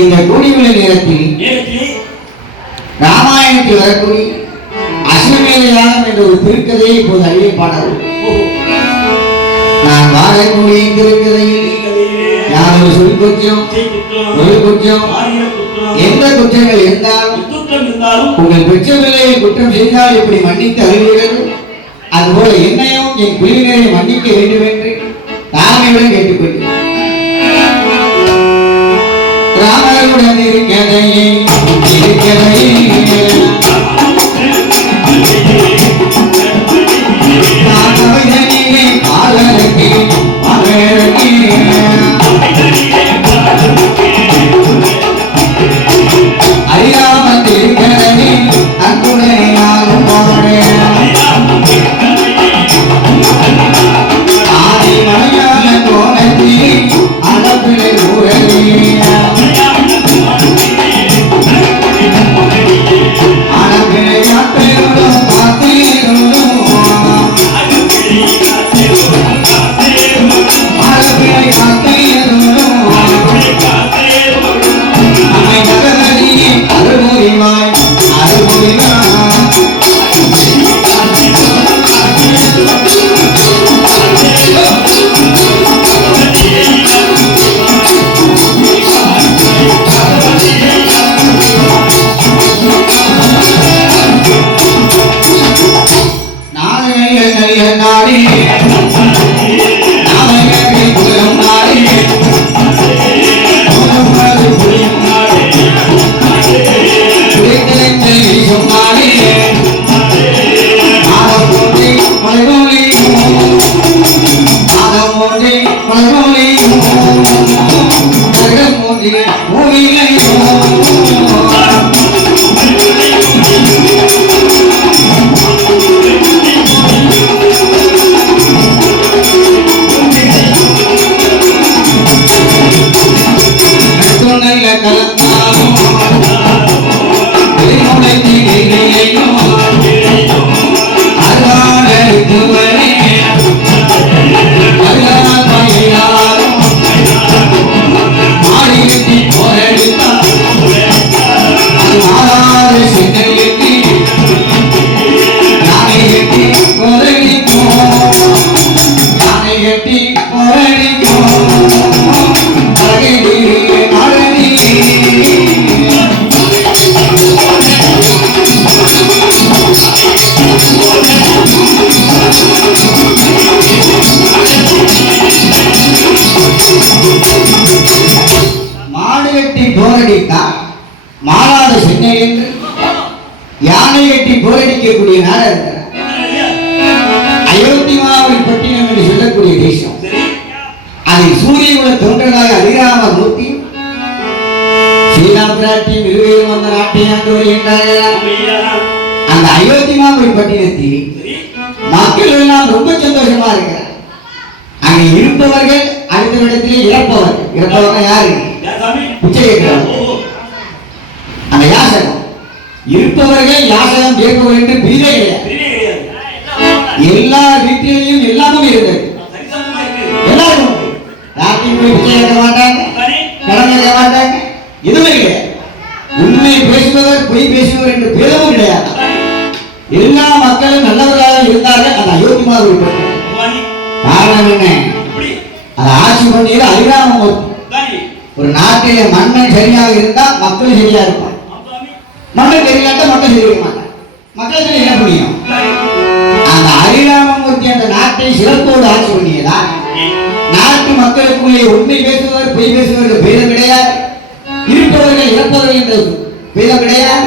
இந்த கூடியுள்ள நேரத்தில் ராமாயணத்தில் வரக்கூடிய அஸ்வமேத யாகம் என்ற ஒரு திருக்கதையை இப்போது அறிவை பாடல். நான் வாழக்கூடிய இந்த திருக்கதையில் யாரும் சொல் குற்றம் ஒரு குற்றம் எந்த குற்றங்கள் இருந்தாலும் உங்கள் பெற்றவர்களை குற்றம் செய்தால் இப்படி மன்னித்து அறிவீர்கள், அதுபோல என்னையும் என் குழுவினரை மன்னிக்க வேண்டும் என்று தாமையுடன் கேட்டுக்கொள்கிறேன். ராமருடன் இருக்கிறதையே ஆதி மலையாள கோலத்தில் கட்டி போரடித்தால் மாறாத சென்னை என்று யானை கட்டி போரடிக்கக்கூடிய நாடு இருக்கிறார். அயோத்திமாவில் பட்டினம் என்று சொல்லக்கூடிய தேசம். அதில் சூரியகுல தோன்றலாக அதிராம மூர்த்தி ஸ்ரீராம் பிராட்டியும் இருவேரும் அந்த நாட்டை ஆண்டு வருகின்றார்கள். அந்த அயோத்திமாவில் பட்டினத்தில் மக்கள் எல்லாம் ரொம்ப சந்தோஷமா இருக்கிறார். அங்கே இருப்பவர்கள் அடுத்த இடத்திலே இறப்பவர்கள் யாரு? பிச்சை கேட்கிறார்கள். அந்த யாசகம் இருப்பவர்கள் யாசகம் கேட்பவர்கள் என்று பிரிவே கிடையாது. எல்லா வீட்டிலையும் எல்லாமே இருந்தது. எல்லாரும் ராத்திரி போய் பிச்சை கேட்க மாட்டாங்க, கடன் கேட்க மாட்டாங்க, எதுவுமே கிடையாது. உண்மை பேசுபவர் பொய் பேசுபவர் என்று பேதமும் கிடையாது. எல்லா மக்களும் நல்லவர்களாக இருந்தார்கள். அந்த அயோத்திமாவில் காரணம் என்ன? அதை ஆட்சி பண்ணியது அதிராமமூர்த்தி. ஒரு நாட்டிலே மன்னன் சரியாக இருந்தா மக்கள் சரியா இருப்பான். மன்னன் சரியில்லாட்டா மக்கள் சரியாக மாட்டான். மக்கள் சரி என்ன புரியும்? அந்த அதிராமமூர்த்தி அந்த நாட்டை சிறப்போடு ஆட்சி பண்ணியதா நாட்டு மக்களுக்குள்ளே உண்மை பேசுபவர் பொய் பேசுபவர்கள் பேதம் கிடையாது. இருப்பவர்கள் இறப்பவர்கள் என்ற பேதம் கிடையாது.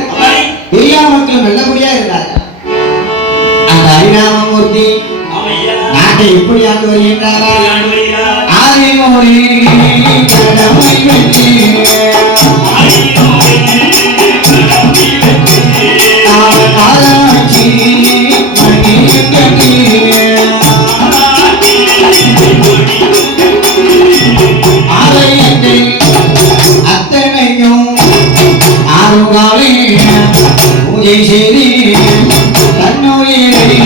எல்லா மக்களும் நல்லபடியா இருந்தார்கள். அந்த அதிராமமூர்த்தி நாட்டை எப்படி ஆண்டு வருகின்றாரா? அத்தனையும் ஆறுகாலே பூஜை செய்தி தன்னுயிரை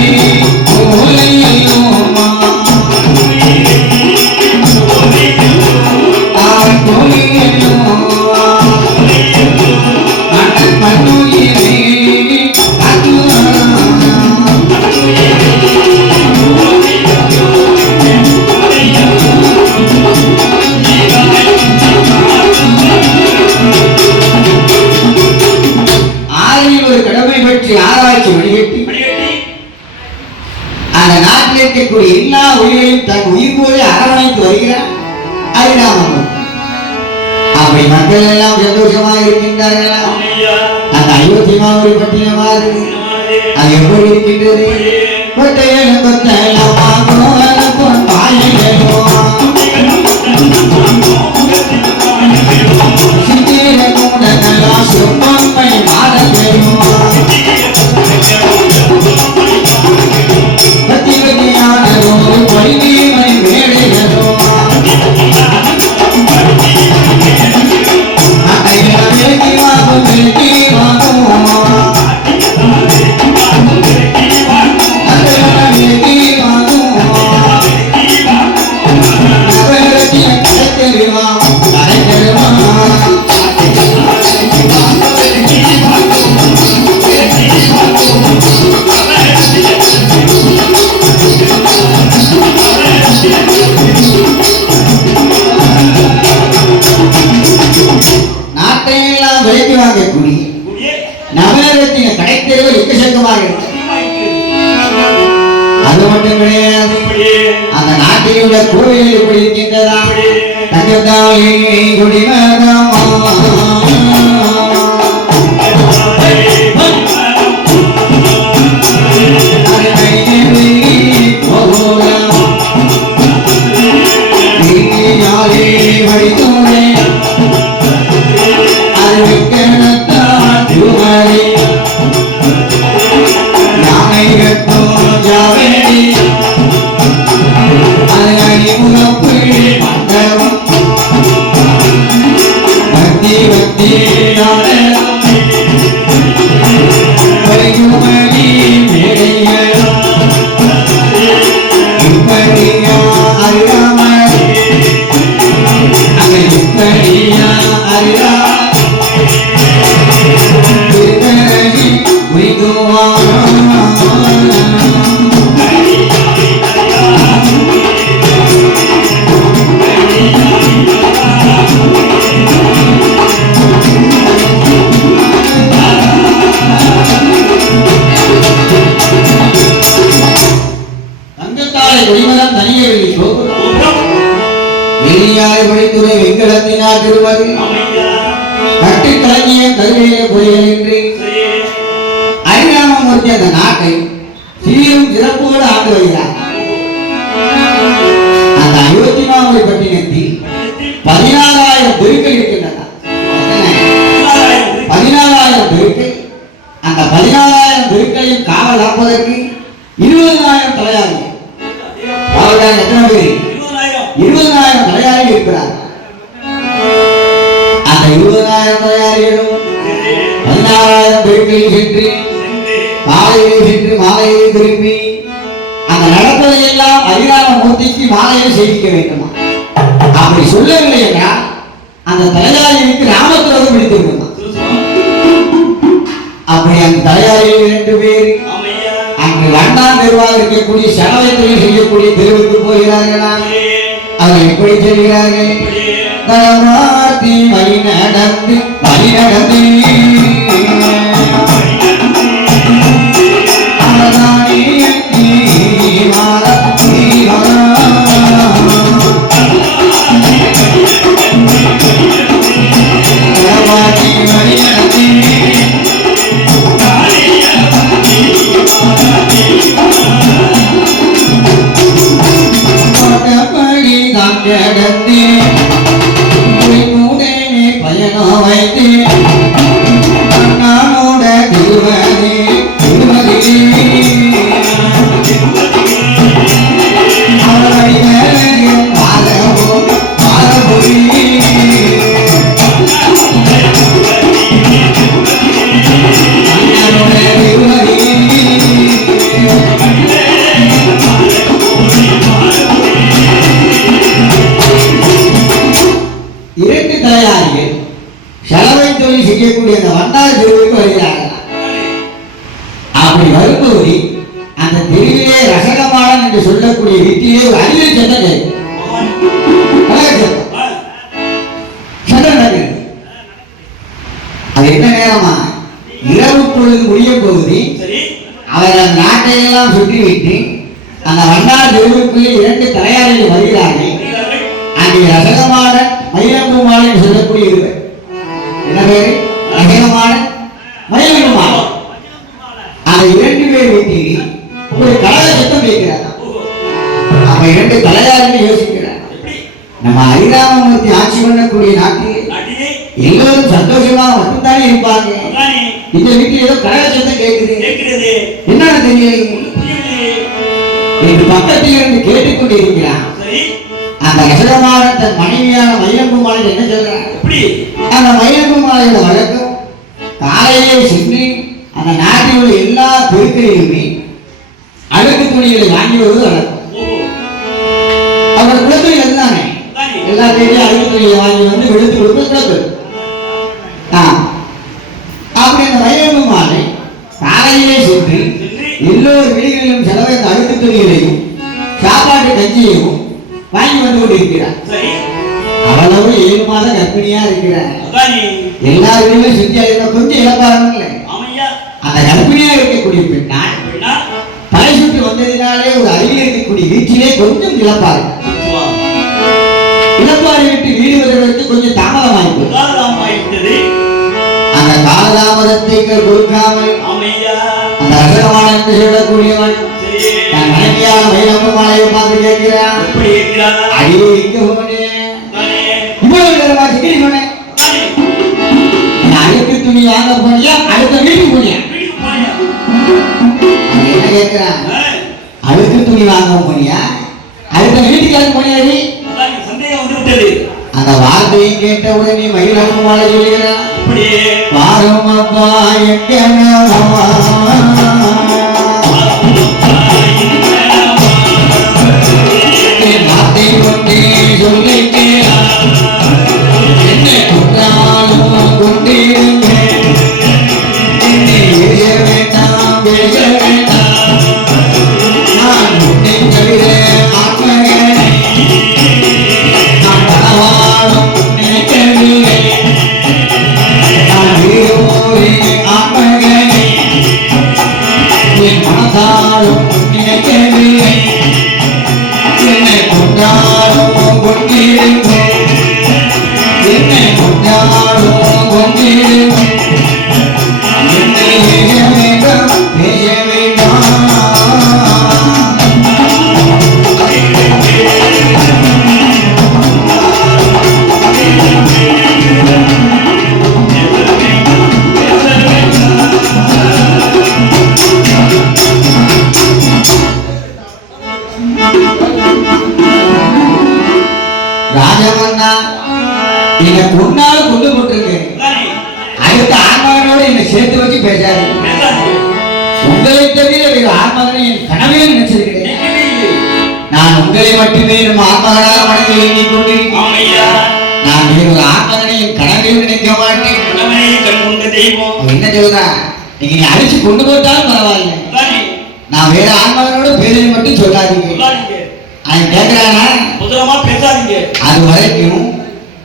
ஆராய்ச்சி வெளியிட்டு அந்த நாட்டில் இருக்கக்கூடிய எல்லா உயிரையும் தன் உயிர் போல அரவணைத்து வருகிறார் அதிராமமூர்த்தி. அப்படி மக்கள் எல்லாம் சந்தோஷமாக இருக்கின்றார்களா? அந்த அயோத்திமாவில் பட்டினமாறு அது எப்படி இருக்கின்றது? கொட்டையிலும் நகரத்தின் கடைத்தெருவில் எக்கச்சக்கமாக அது மட்டும் கிடையாது. அந்த நாட்டில் உள்ள கோவில் எப்படி இருக்கின்றதா? தங்கத்தாலே குடிமகன் வெங்கடத்தினார் திருமதி கலங்கிய கல்வியிலே புரியல் என்று அரிராமமூர்த்தி அந்த நாட்டை சீரும் சிறப்போடு ஆண்டு வருகிறார். அந்த அயோத்திமாவை பட்டினத்தில் 14,000 தெருக்கள் இருக்கின்றன. 14,000 தெருக்கள். அந்த 14,000 தெருக்களையும் காவல் காப்பதற்கு 20,000 தலையாளிகள். அவர்கள் எத்தனை பேர்? 20,000 தலையாளிகள் இருக்கிறார். அந்த 20,000 தலையாளிகளும் 14,000 தெருக்களில் சென்று காலையிலே சென்று மாலையிலே திரும்பி அந்த நடப்பதை எல்லாம் அரிராமமூர்த்திக்கு மாலையை செய்விக்க வேண்டுமா? அப்படி சொல்லவில்லை என்றால் அந்த தலையாளிக்கு ராமத்துவம் பிடித்து விடுமா? அப்படி அந்த தலையாளிகள் 2 பேர் அங்கு வண்ணான் தெருவாக இருக்கக்கூடிய சலவை தொழில் செய்யக்கூடிய தெருவுக்கு போகிறார்களா? அவர் எப்படி செல்கிறார்கள்? தலமாத்தி வழி நடந்து செய்யக்கூடிய அந்த வண்ணார் தெருவுக்கு வருகிறார்கள். அப்படி வரும்போது அந்த தெருவிலே ரசகமாடன் என்று சொல்லக்கூடிய வீட்டிலே ஒரு அறிவியல் சட்டம் நடக்கிறது. அது என்ன நேரமா? இரவு பொழுது முடிய போகுது. அவர் அந்த நாட்டையெல்லாம் சுற்றிவிட்டு அந்த வண்ணார் தெருவுக்குள்ளே 2 தலையாளிகள் வருகிறார்கள். அங்கே ரசகமாடன் மயிலம்பூமாள் என்று சொல்லக்கூடிய இருவர். என்ன பேரு? ரசகமாடன் மயிலம்பூமாள். அந்த 2 பேர் வீட்டில் ஒரு கலக சத்தம் கேட்கிறார். அப்ப 2 தலையாளிகள் யோசிக்கிறார், நம்ம அரிராமமூர்த்தி ஆட்சி பண்ணக்கூடிய நாட்டில் எல்லோரும் சந்தோஷமா மட்டும்தானே இருப்பாங்க. இந்த வீட்டில் ஏதோ கலக சத்தம் கேட்குது, என்னன்னு தெரியல என்று பக்கத்தில் இருந்து கேட்டுக்கொண்டு இருக்கிறான். அந்த ரசகமாடன் தன் மனைவியான மயிலம்பூமாளை என்ன சொல்றான்? அந்த மயிலம்பூமாளையோட வழக்கம் காலையிலே சென்று அந்த நாட்டில் உள்ள எல்லா தெருக்களிலுமே அழுக்கு துணிகளை வாங்கி வருவது வழக்கம். அவர் குலத்தொழில் இருந்தானே, எல்லா தேடியும் அழுக்கு துணியை வாங்கி வந்து வெளுத்து கொடுப்பது குலத்தொழில். அப்படி அந்த மயிலம்பூமாளை காலையிலே சென்று எல்லோரு வீடுகளிலும் செலவை அந்த அழுக்கு துணிகளையும் சாப்பாட்டு கஞ்சியையும் வாங்கி வந்து கொண்டிருக்கிறார். அவ்வளவு 7 மாதம் கர்ப்பிணியா இருக்கிறார். எல்லா வீடுகளும் சுத்தி கொஞ்சம் இழப்பாருங்களே. அந்த கர்ப்பிணியா இருக்கக்கூடிய பெண்ணால் தலை சுற்றி வந்ததினாலே ஒரு அருகில் இருக்கக்கூடிய வீட்டிலே கொஞ்சம் இழப்பாரு. இழப்பாறு விட்டு வீடு வருவதற்கு கொஞ்சம் தாமதமாயிட்டது. அந்த காலதாமதத்தை கொடுக்காமல் அந்த ரசகமான என்று சொல்லக்கூடியவன் தன் மனைவியான மயிலம்பூமாளையை பார்த்து கேட்கிறான், அடியே இங்க போனேன், இவ்வளவு நேரமா சிக்கடி போனேன், அழுக்கு துணி வாங்க போனியா அடுத்த வீட்டுக்கு போனியா? என்ன கேட்கிறான்? அழுக்கு துணி வாங்க போனியா அடுத்த வீட்டுக்கு போனியாடி? அந்த வார்த்தையை கேட்ட உடனே மயிலம்பூமாளை சொல்லுகிறான், பாரும் அப்பா எங்க சொன்னா என்னை கொன்னாலும் கொண்டு போட்டிருக்கு. அடுத்த ஆன்மகனோட என்னை சேர்த்து வச்சு பேசாது. உங்களை தவிர வேறு ஆன்மகனை என் கனவே நினைச்சிருக்கிறேன். நான் உங்களை மட்டுமே நம்ம ஆன்மகனாக மனதில் எண்ணிக்கொண்டிருக்கிறேன். நான் வேறு ஒரு ஆன்மகனை என் கனவையும் நினைக்க மாட்டேன். என்ன சொல்றேன், நீங்க நீ அடிச்சு கொண்டு போட்டாலும் பரவாயில்லை, நான் வேற ஆன்மகனோட பேரை மட்டும் சொல்லாதீங்க. அவன் கேட்கிறானா அது வரைக்கும்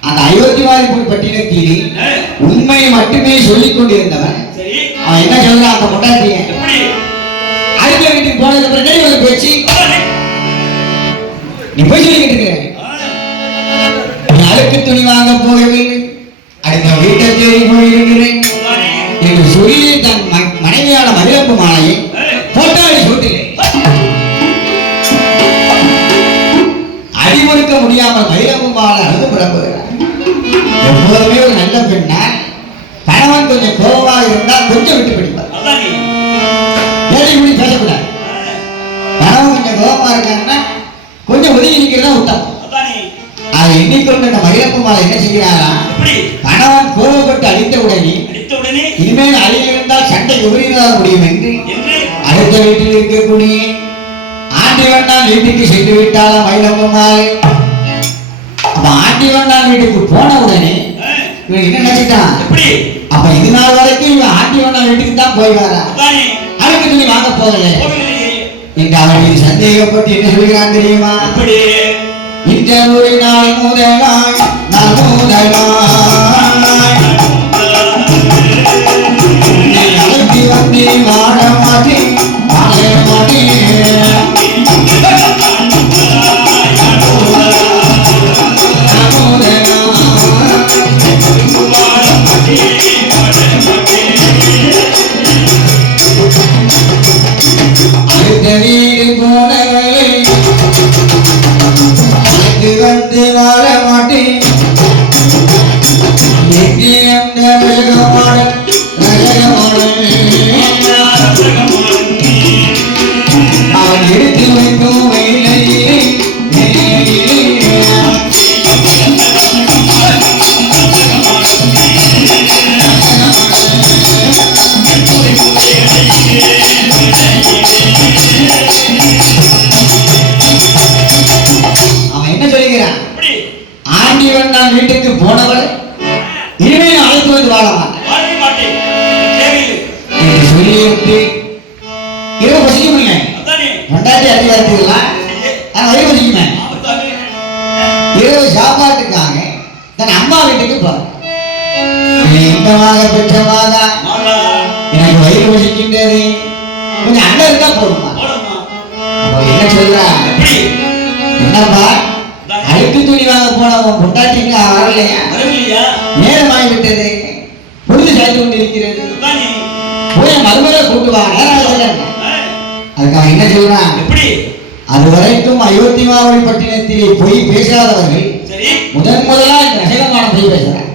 அந்த அயோத்திவாரி பட்டினத்தில் உண்மையை மட்டுமே சொல்லிக் கொண்டிருந்தவன் அவன் என்ன சொல்றான், அந்த கொண்டாட்டிய அடுத்த வீட்டுக்கு போனதுக்கு அப்புறம் ஒரு பேச்சு நீ போய் சொல்லிக்கிட்டு இருக்கிற. நீ அழுக்கு துணி வாங்க போகவில்லை, அடுத்த வீட்டை தேடி போயிருக்கிறேன் என்று சொல்லி தன் மனைவியான மதிலப்பு மாலையை போட்டாடி சூட்டிலே அடிமொடுக்க முடியாமல் மதிலப்பு மாலை அழுது புறம்புகிறார். எப்போதுமே ஒரு நல்ல பெண்ணா கணவன் கொஞ்சம் கோபமாக இருந்தால் கொஞ்சம் விட்டு பிடிப்பார். ஏழை இப்படி பேசக்கூடாது. கணவன் கொஞ்சம் கோபமா இருக்காங்கன்னா கொஞ்சம் ஒதுங்கி நிற்கிறதா உத்தம். அதை எண்ணிக்கொண்டு அந்த மதிலப்பு மாலை என்ன செய்கிறாரா, கணவன் கோபப்பட்டு அடித்த உடனே இனிமேல் அழியில் இருந்தால் சண்டை உபரியாக முடியும் என்று அடுத்த வீட்டில் இருக்கக்கூடிய ஆண்டிவண்ணான் வீட்டுக்கு சென்று விட்டாலும் மயிலம்மாள். அப்ப ஆண்டிவண்ணான் வீட்டுக்கு போன உடனே இவன் என்ன நினைச்சிட்டான், அப்ப இது நாள் வரைக்கும் இவன் ஆண்டிவண்ணான் வீட்டுக்கு தான் போய் வரா, அழுக்கு துணி வாங்க போகல என்று அவன் சந்தேகப்பட்டு என்ன சொல்கிறான் தெரியுமா, இந்த ஒரு நாள் முதலாய் நான் முதலாய் அழைத்து வந்து வாழ மாட்டேன் வாழ மாட்டேன் அடுத்த வீடு போனவளே அழைத்து வந்து வாழ மாட்டேன் அந்த மிருகமான அவன் எடுத்து வைக்கும் வேலையிலே அவன் என்ன சொல்லுகிறான், ஆண்டிவன் நான் வீட்டுக்கு போனவள் இனிமேல் அழைத்து வந்து வாழ மாட்டேன் என்று சொல்லிவிட்டு இரவு பசிக்குமே கொண்டாட்டி அதிகாரத்துக்குள்ள வயிறு பசிக்குமே இரவு சாப்பாட்டுக்காக தன் அம்மா வீட்டுக்கு போறேன். இந்தமாக பெற்றமாக எனக்கு வயிறு பசிக்கின்றது, கொஞ்சம் அண்ணன் இருந்தா போடுமா. என்ன சொல்றா, என்னப்பா அழுக்கு துணி வாங்க போனவன் கொண்டாட்டிங்க வரலையா, நேரமாகிவிட்டது, பொழுது சாய்த்து கொண்டிருக்கிறது, போய் மருமகளை கூட்டு வா, நேரம். அதுக்காக என்ன சொல்றான், அது வரைக்கும் அயோத்திமாவளி பட்டினத்திலே போய் பேசாதவர்கள் முதன் முதலா இந்த ரசகமான போய் பேசுறான்.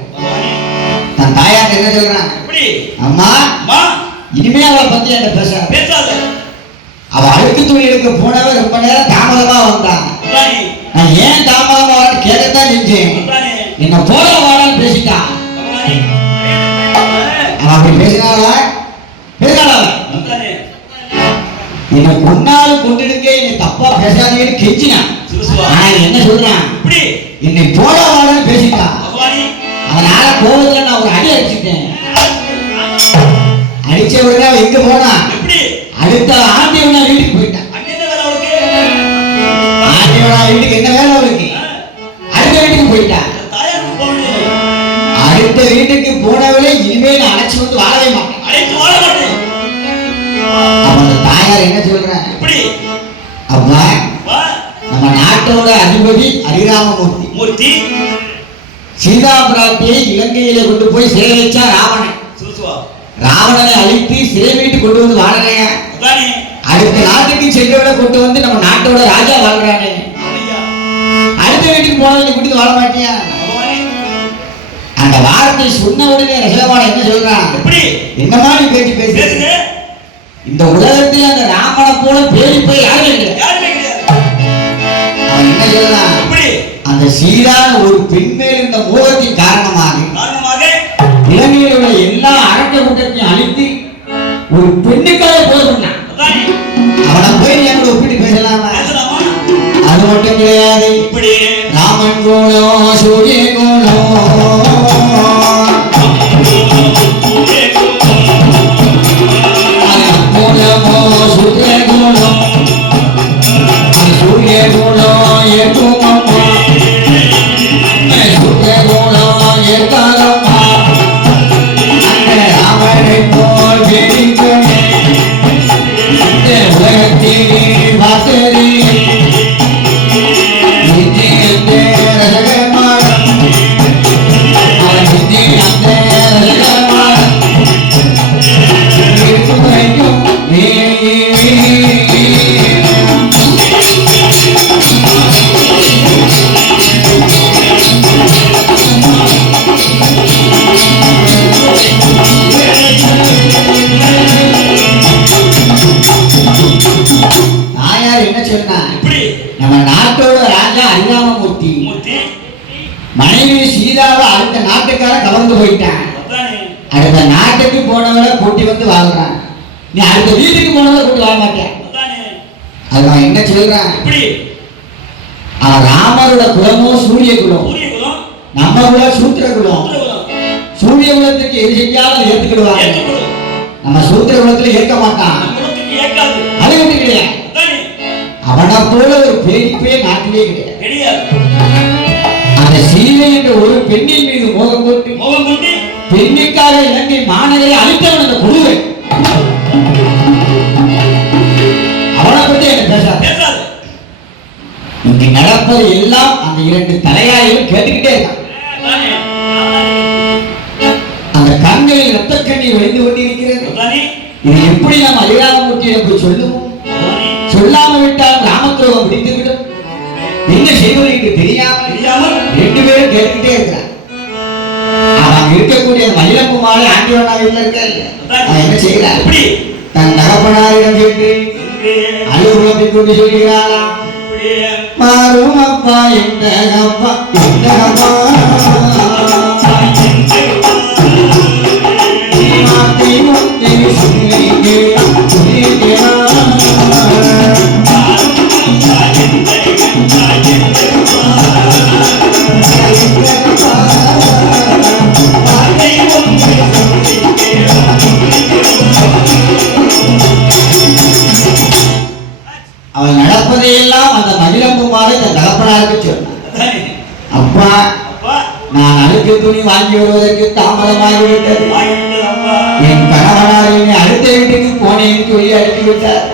தன் தாயார் என்ன சொல்றான், அம்மா இனிமே அவளை பத்தி என்கிட்ட பேசாத. அவ அழுக்கு துணி எடுக்க போனவ ரொம்ப நேரம் தாமதமா வந்தான். நான் ஏன் தாமதமா வரன்னு கேட்கத்தான் செஞ்சேன், என்ன போல வாழன்னு பேசிட்டான். அவன் அப்படி பேசினாளா என்னை கொண்டாலும் கொண்டிருக்க என்னை தப்பா பேசாதீங்கன்னு கெஞ்சினான். ஆனா என்ன சொல்றான், என்னை போல வாழன்னு பேசிட்டான். அதனால கோபத்துல நான் ஒரு அடி அடிச்சுட்டேன். அடிச்ச உடனே அவன் எங்க போனா, அடுத்த ஆண்டியவனா வீட்டுக்கு போயிட்டான். ஆண்டியவனா வீட்டுக்கு என்ன வேலை அவளுக்கு, அடுத்த வீட்டுக்கு போயிட்டான். அடுத்த வீட்டுக்கு போனவளே இனிமேல் அழைச்சு வந்து வாழவே மாட்டேன். அவனோட தாயார் என்ன சொல்றான், அப்பா நம்ம நாட்டோட அதிபதி ஹரிராமமூர்த்தி சீதா பிராட்டியை இலங்கையில கொண்டு போய் சிறை வச்சா ராவணனை அழித்து சிறை வீட்டு கொண்டு வந்து வாழறையா, அடுத்த நாட்டுக்கு சென்றவரை கொண்டு வந்து நம்ம நாட்டோட ராஜா வாழ்றானே, அடுத்த வீட்டுக்கு போனவனை கூட்டிட்டு வாழ மாட்டியா. அந்த வார்த்தை சொன்ன உடனே ரசவான என்ன சொல்றான், என்னமா நீ பேச்சு பேசுற, இந்த உலகத்தில் அந்த ராமனை போல பேரி போய் யாரும் இல்லை. அவன் என்ன சொல்றான், அந்த சீரான ஒரு பெண் மேல் இந்த மோகத்தின் காரணமாக இலங்கையில் உள்ள எல்லா அரக்க கூட்டத்தையும் அழித்து ஒரு பெண்ணுக்காக போதும்னா அவனை போய் நீ அங்க ஒப்பிட்டு பேசலாமா? அது மட்டும் கிடையாது. ராமன் கோலம் சூரிய கோலம் கோலமோ சூரிய கோலம் சூரிய கோலம் ஏற்குமம்மா சூரிய கோலம் ஏற்காலம்மா அந்த ராமனை போல் வேடிக்கொண்டே உலகத்திலே பார்த்தேன் மனைவி சீதாவை அடுத்த நாட்டுக்கார கவர்ந்து போயிட்டான். அடுத்த நாட்டுக்கு போனவளை கூட்டி வந்து வாழ்றான். நீ அடுத்த வீட்டுக்கு போனவளை கூட்டி வாழ மாட்டேன். அதுதான் என்ன சொல்றான்? ராமரோட குலமோ சூரிய குலம், நம்ம குலம் சூத்திர குலம். சூரிய குலத்துக்கு எது செஞ்சாலும் ஏற்றுக்கிடுவாங்க. நம்ம சூத்திர குலத்துல ஏற்க மாட்டான். அது வந்து கிடையாது. அவனை போல ஒரு பேடிப்பே நாட்டிலே கிடையாது. அந்த சீதை என்ற ஒரு பெண்ணின் மீது மோகம் கொண்டு பெண்ணுக்காக இலங்கை மாநகரை அழித்தவன் அந்த குழுவை. அவனை பற்றி என்ன பேசாது. இங்க நடப்பது எல்லாம் அந்த இரண்டு தலையாயும் கேட்டுக்கிட்டே இருக்கான். அந்த கண்களில் ரத்த கண்ணீர் வழிந்து கொண்டிருக்கிறது. இது எப்படி நாம் அலிராமமூர்த்தியை போய் சொல்லுவோம்? சொல்லாம விட்டால் ராமத்துவம் பிடித்துவிடும். என்ன செய்வது என்று தெரியாமல் ரெண்டு பேரும் கேட்டுக்கிட்டே இருக்கிறான். அவன் இருக்கக்கூடிய மயிலம்புமாலை ஆண்டிவனாக இருக்க என்ன செய்கிறார்? தன் தகப்பனாரிடம் கேட்டு அலுவலகத்தை கொண்டு சொல்கிறாராம். மாறும் அப்பா எந்த அப்பா எந்த அப்பா அவன் நடப்பதையெல்லாம் அந்த மகிழம்புமாலை தன் தகப்பனாருக்கு சொன்னான். அப்பா, நான் அழுக்கு துணி வாங்கி வருவதற்கு தாமதமாகிவிட்டது. என் கணவனார் என்னை அடுத்த வீட்டுக்கு போனேன் சொல்லி அழைத்து விட்டார்.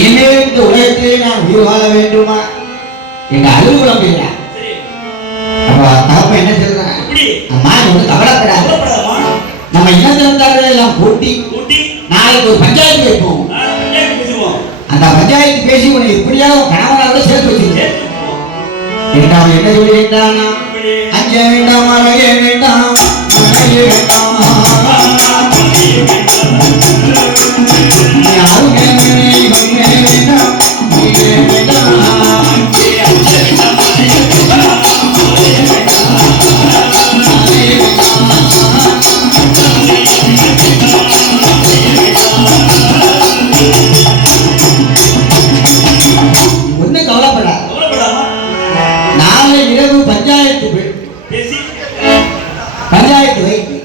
இனிமேல் இந்த உலகத்திலே நான் உயிர் வாழ வேண்டுமா என்ற அலுவலம் செய்யறான். அப்ப தகப்ப என்ன சொல்றான்? அம்மா ஒண்ணு கவலைப்படாது. நம்ம இனத்தினத்தார்கள் எல்லாம் கூட்டி நாளைக்கு ஒரு பஞ்சாயத்து வைப்போம். அந்த பஞ்சாயத்து பேசி உன்னை எப்படியாவது கணவனாக சேர்த்து வச்சிருக்கேன் என்றால் என்ன சொல்லியிருந்தானா? அஞ்ச வேண்டாம், அழகே வேண்டாம், அழகே வேண்டாம், ஒன்னும் கவலைப்படாது. நாளை இரவு பஞ்சாயத்து வைத்து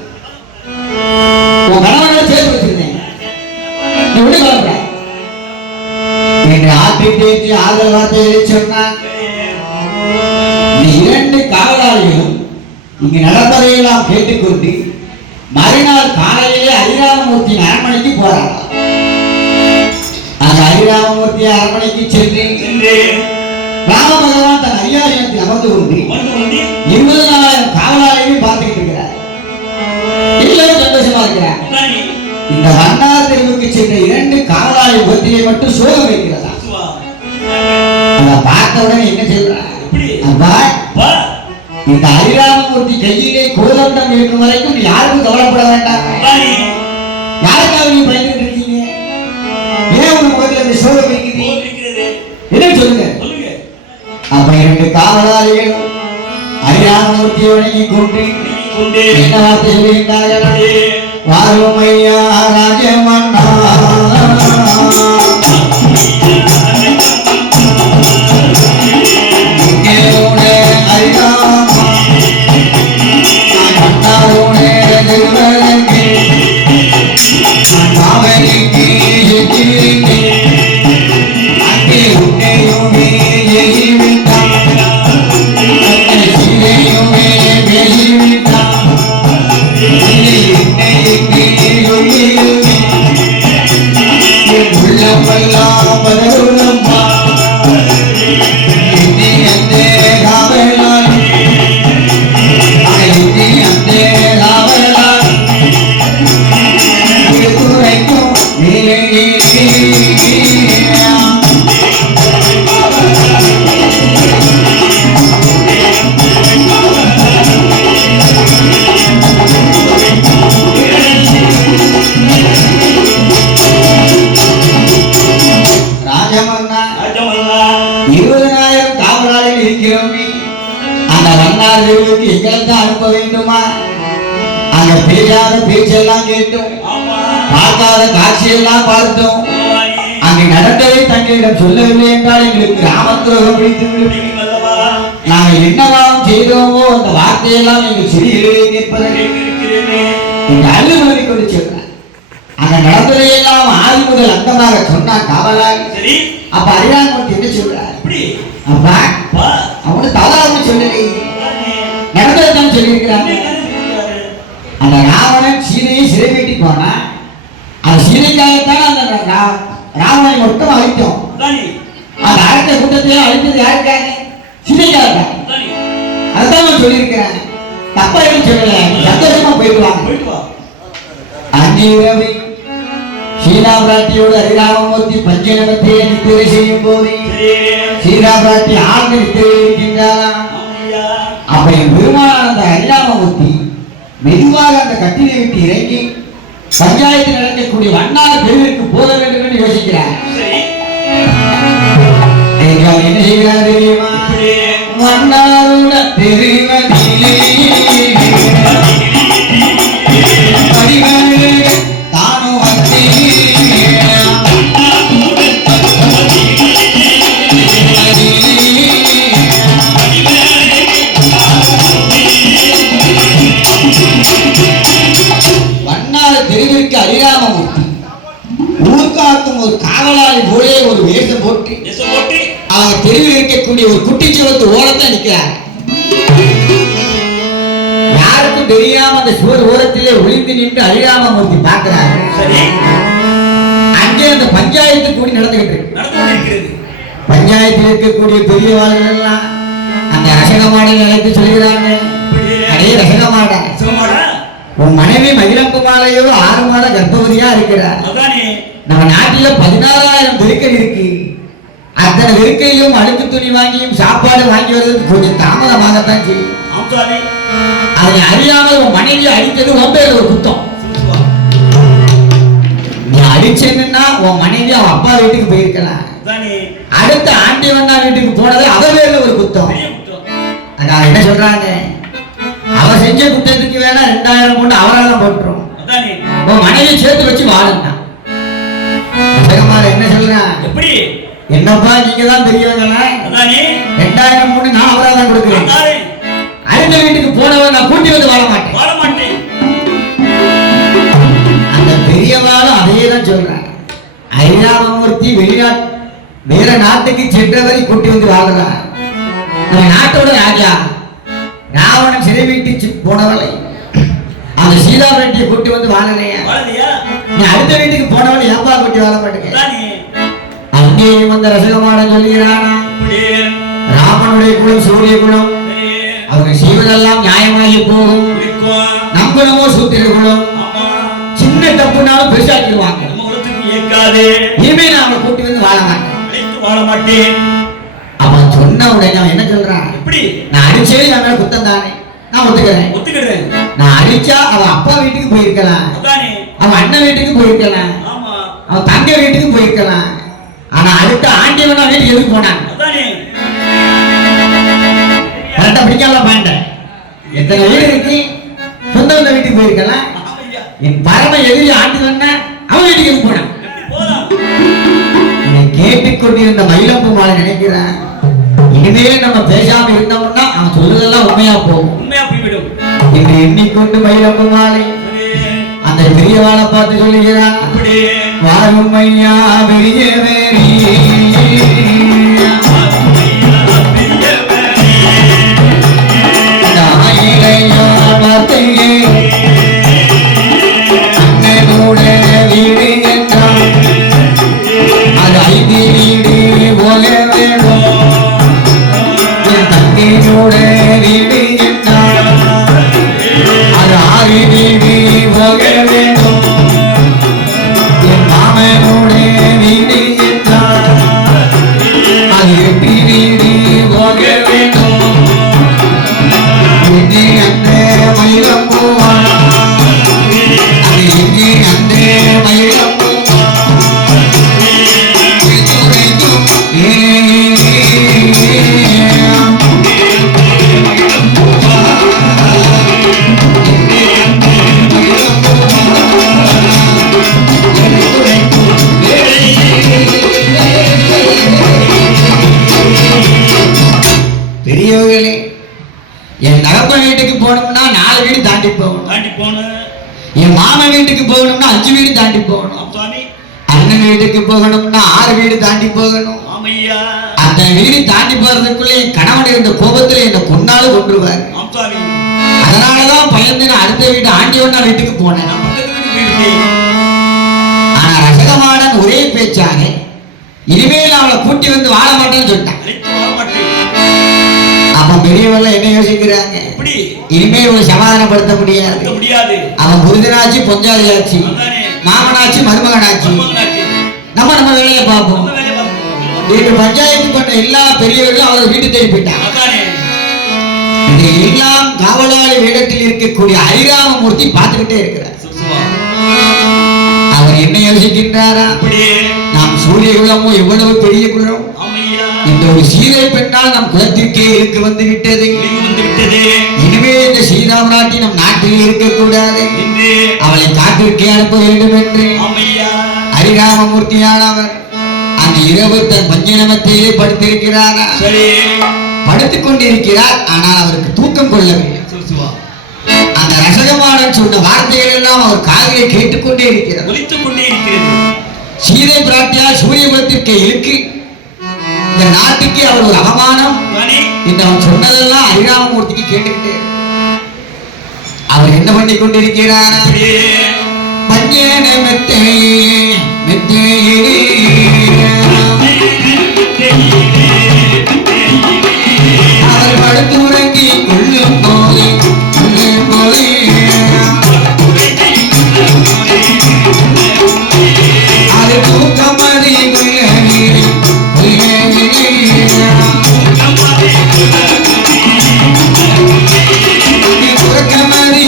உன் கணவனை சேர்த்து வச்சிருந்தேன். நீ ஒன்னும் கவலைப்படாது என்று ஆட்டி தேய்ச்சி ஆதரவு வார்த்தையை சொன்னான். நீ இரண்டு காவலாளிகளும் இங்கு நடப்பதையெல்லாம் கேட்டுக்கொண்டு மறுநாள் காலையிலே அரிராமமூர்த்தியின் அரண்மனைக்கு போறாங்க. அந்த அரிராமமூர்த்தி அரண்மனைக்கு சென்று ராம பகவான் தன் அதிகாரியத்தில் அமர்ந்து கொண்டு 20,000 காவலாளிகளையும் பார்த்துக்கிட்டு இருக்கிறார். எல்லாரும் சந்தோஷமா இருக்கிறார். இந்த வண்ணார் தெருவுக்கு சென்ற 2 காவலாளி முகத்திலே மட்டும் சோகம் வைக்கிறதா. அதை பார்த்த உடனே என்ன செய்யறார்? அப்பா, இந்த அரிராமமூர்த்தி கையிலே கோதண்டம் இருக்கும் வரைக்கும் யாருக்கும் கவலைப்பட வேண்டாம். யாருக்காக நீ பயந்துட்டு இருக்கீங்க? ஏன் உங்க முகத்தில் இந்த சோகம் வைக்கிறீங்க? என்ன சொல்லுங்க. அப்ப 2 காவலாளிகள் அரியாமூர்த்தியை வணங்கிக் கொண்டு என்ன வார்த்தை சொல்லியிருந்தார்கள்? வாரும் ஐயா ராஜமன்னா, அனுப்ப வேண்டுமா? அங்க பேசாத பேச்செல்லாம் கேட்டோம், பார்க்காத காட்சியெல்லாம் பார்த்தோம், அங்க நடந்ததை தங்களிடம் சொல்லவில்லை என்றால் எங்களுக்கு கிராமத்துரோகம் பிடித்து நாங்கள் என்னவாம் செய்தோமோ அந்த வார்த்தையெல்லாம் நீங்கள் சிறிய கேட்பதை அள்ளுமதி கொண்டு சொல்றேன். அங்க நடந்ததையெல்லாம் ஆதி முதல் அந்தமாக சொன்னான் காவலாளி. அப்ப அரியாமூர்த்தி என்ன சொல்றார்? அப்பா அவனு தவறாக சொல்லலை, நடந்ததான் சொல்லியிருக்கிறாங்க. அந்த ராவணன் சீதையை சிறை வீட்டி போனா அந்த சீதைக்காகத்தான் அந்த ராவணனை மட்டும் அழித்தோம். அந்த அழைத்த கூட்டத்தையே அழித்தது யாருக்காக? சீதைக்காக. அதுதான் சொல்லியிருக்கிறேன், தப்பா எதுவும் சொல்லல, சந்தோஷமா போயிடுவாங்க. அஞ்சு இரவு சீதாபிராட்டியோடு அரிராமமூர்த்தி பஞ்சநகத்தை நித்திரை செய்யும் போது சீதாபிராட்டி ஆழ்ந்து நித்திரை இருக்கின்றாராம். அப்ப என் பெருமானான அந்த அரிராமமூர்த்தி மெதுவாக அந்த கட்டிலை விட்டு இறங்கி பஞ்சாயத்தில் நடக்கக்கூடிய வண்ணார் தெருவிற்கு போக வேண்டும் என்று யோசிக்கிறார். என்ன செய்கிறார் தெரியுமா? வண்ணாருட தெருவதிலே தானும் வந்து அரிராமமூர்த்தி ஊர்காக்கும் ஒரு காவலாளி போலே ஒரு வேஷம் போட்டு அவங்க தெருவில் இருக்கக்கூடிய ஒரு குட்டிச்சுவத்து ஓரத்தை நிற்கிறார். யாருக்கும் தெரியாம அந்த சுவர் ஓரத்திலே ஒளிந்து நின்று அரிராமமூர்த்தி பார்க்கிறார். அங்கே அந்த பஞ்சாயத்து கூடி நடந்துகிட்டு இருக்கு. பஞ்சாயத்தில் இருக்கக்கூடிய பெரியவாள்கள் எல்லாம் அந்த ரசகமாடை அழைத்து சொல்கிறாங்க, அதே ரசகமாடா உன் மனைவி மகிழம்புமாலையோ 6 மாத கர்ப்பவதியா இருக்கிறார். நம்ம நாட்டில 16,000 வெறுக்கை இருக்கு. அத்தனை வெறுக்கையும் அழுக்கு துணி வாங்கியும் சாப்பாடு வாங்கி வருவதற்கு கொஞ்சம் தாமதமாகத்தான் செய்யும். அதை அறியாமல் உன் மனைவியை அடித்தது உன் பேர்ல ஒரு குத்தம். நீ அடிச்சேன்னா உன் மனைவி அவன் அப்பா வீட்டுக்கு போயிருக்கலாம், அடுத்த ஆண்டிவண்ணா வீட்டுக்கு போனது அவ பேர்ல ஒரு குத்தம். அதான் என்ன சொல்றாங்க, அவ செஞ்ச குற்றத்துக்கு வேணா 2000 கொண்டு அவரால் போட்டுரும், உன் மனைவியை சேர்த்து வச்சு வாழுங்க. என்ன சொல்றான்? என்னப்பா நீங்க தான் தெரியவங்களா? 2000 கொண்டு நான் அவரால் தான் கொடுக்கிறேன், அடுத்த வீட்டுக்கு போனவன் நான் கூட்டி வந்து வாழ மாட்டேன். அந்த பெரியவாளும் அதையே தான் சொல்றேன். அரிராமமூர்த்தி வேற நாட்டுக்கு சென்றவரை கூட்டி வந்து வாழ்றான். நம்ம நாட்டோட ராஜா ராவணன் சிறை வீட்டு போனவளை அந்த சீதாபிராட்டியை கூட்டி வந்து வாழலையா? நீ அடுத்த வீட்டுக்கு போனவளை ஏப்பா கூட்டி வாழ மாட்டேங்க. அங்கேயும் அந்த ரசகமான சொல்லுகிறானா, ராமனுடைய குலம் சூரிய குலம், அவங்க செய்வதெல்லாம் நியாயமாகி போகும். நம்பனமோ சூத்திர குலம், சின்ன தப்புனாலும் பெருசாக்கிடுவாங்க. இனிமே நான் அவனை கூட்டி வந்து வாழ மாட்டேன். அவன் சொன்ன உடனே அவன் என்ன சொல்றான், நான் அடிச்சே நான் குத்தம் தானே, நான் ஒத்துக்கிறேன். நான் அடிச்சா அவன் அப்பா வீட்டுக்கு போயிருக்கலாம், அவன் அண்ணன் வீட்டுக்கு போயிருக்கலாம், அவன் தங்க வீட்டுக்கு போயிருக்கலாம். ஆனா அடுத்த ஆண்டிவனா வீட்டுக்கு எதுக்கு போனான்? பிடிக்காம பாண்டேன். எத்தனை வீடு இருக்கு, சொந்த சொந்த வீட்டுக்கு போயிருக்கலாம். என் பரம எதிரி ஆண்டு சொன்ன அவன் வீட்டுக்கு போனான். இதை கேட்டுக்கொண்டிருந்த மயிலம்பு மாலை நினைக்கிறேன், இனிமே நம்ம பேசாம இருந்தோம்னா அவன் சொல்றதெல்லாம் உண்மையா போகும், உண்மையா போய்விடும் என்று எண்ணிக்கொண்டு மயிலம்பு மாலை அந்த பெரியவாளை பார்த்து சொல்லுகிறான், வாரும் ஐயா பெரியவேரி அண்ணனோட வீடு என்றான், அது 5 வீடு போல வேணும். என் தங்கையோட வீடு என்றான், அது 6 வீடு போக வேண்டும். என் மாமனோட வீடு என்றான், அது 8 வீடு போக வேண்டும். அந்த மயிலம் போவான், அது எங்கே அந்த மயிலம் பெரியவர்களே, என் தகப்பன் வீட்டுக்கு போகணும்னா 4 வீடு தாண்டி போகணும். என் மாமன் வீட்டுக்கு போகணும்னா 5 வீடு தாண்டி போகணும். அண்ணன் வீட்டுக்கு போகணும்னா 6 வீடு தாண்டி போகணும். அந்த வீடு தாண்டி போறதுக்குள்ள என் கணவன் இருந்த கோபத்துல என்ன கொன்னாலும் கொன்றுவார். அதனாலதான் பயந்து நான் அடுத்த வீடு ஆண்டியோன்னா வீட்டுக்கு போனேன். ஆனா ரசகமாடன் ஒரே பேச்சாக இனிமேல் அவளை கூட்டி வந்து வாழ மாட்டேன்னு சொல்லிட்டான். அப்ப பெரியவர்கள் என்ன யோசிக்கிறாங்க, இனிமே ஒரு சமாதானப்படுத்த முடியாது. அவன் புரிதனாச்சு, பொஞ்சாதியாச்சு, மாமனாச்சு, மருமகனாச்சு, நம்ம வேலையை பார்ப்போம். இது பஞ்சாயத்து பண்ண எல்லா பெரியவர்களும் அவரை வீட்டு தேடி போயிட்டாங்க. இது எல்லாம் காவலாளி வேடத்தில் இருக்கக்கூடிய ஹரிராமமூர்த்தி பார்த்துக்கிட்டே இருக்கிறார். அவர் என்ன யோசிக்கின்றாரா, நாம் சூரிய குலமோ எவ்வளவு பெரிய குலம், இந்த ஒரு சீதை பெண்ணால் நம் குலத்திற்கே இருக்கு வந்து விட்டது. இனிமே இந்த சீதாமராட்டி நம் நாட்டில் இருக்கக்கூடாது, அவளை காட்டிற்கே அனுப்ப வேண்டும் என்று ஹரிராமமூர்த்தியானவர் அந்த இரவு தன் பஞ்சநமத்திலே படுத்திருக்கிறாரா. படுத்துக் கொண்டிருக்கிறார், ஆனால் அவருக்கு தூக்கம் கொள்ளவில்லை. அந்த ரசகமாடன் சொன்ன வார்த்தைகள் எல்லாம் அவர் காதிலே கேட்டுக்கொண்டே இருக்கிறார், ஒலித்துக் கொண்டே இருக்கிறது. சீதை பிராட்டியால் சூரியகுலத்திற்கு இருக்கு, இந்த நாட்டுக்கு அவர் ஒரு அவமானம் என்று அவன் சொன்னதெல்லாம் ஹரிராமமூர்த்திக்கு கேட்டுக்கிட்டே. அவர் என்ன பண்ணி கொண்டிருக்கிறார், பஞ்சன மெத்தையே மெத்தையே அவர் படுத்துறங்கி கொள்ளும் போது அது தூக்கமதி உறக்கமதி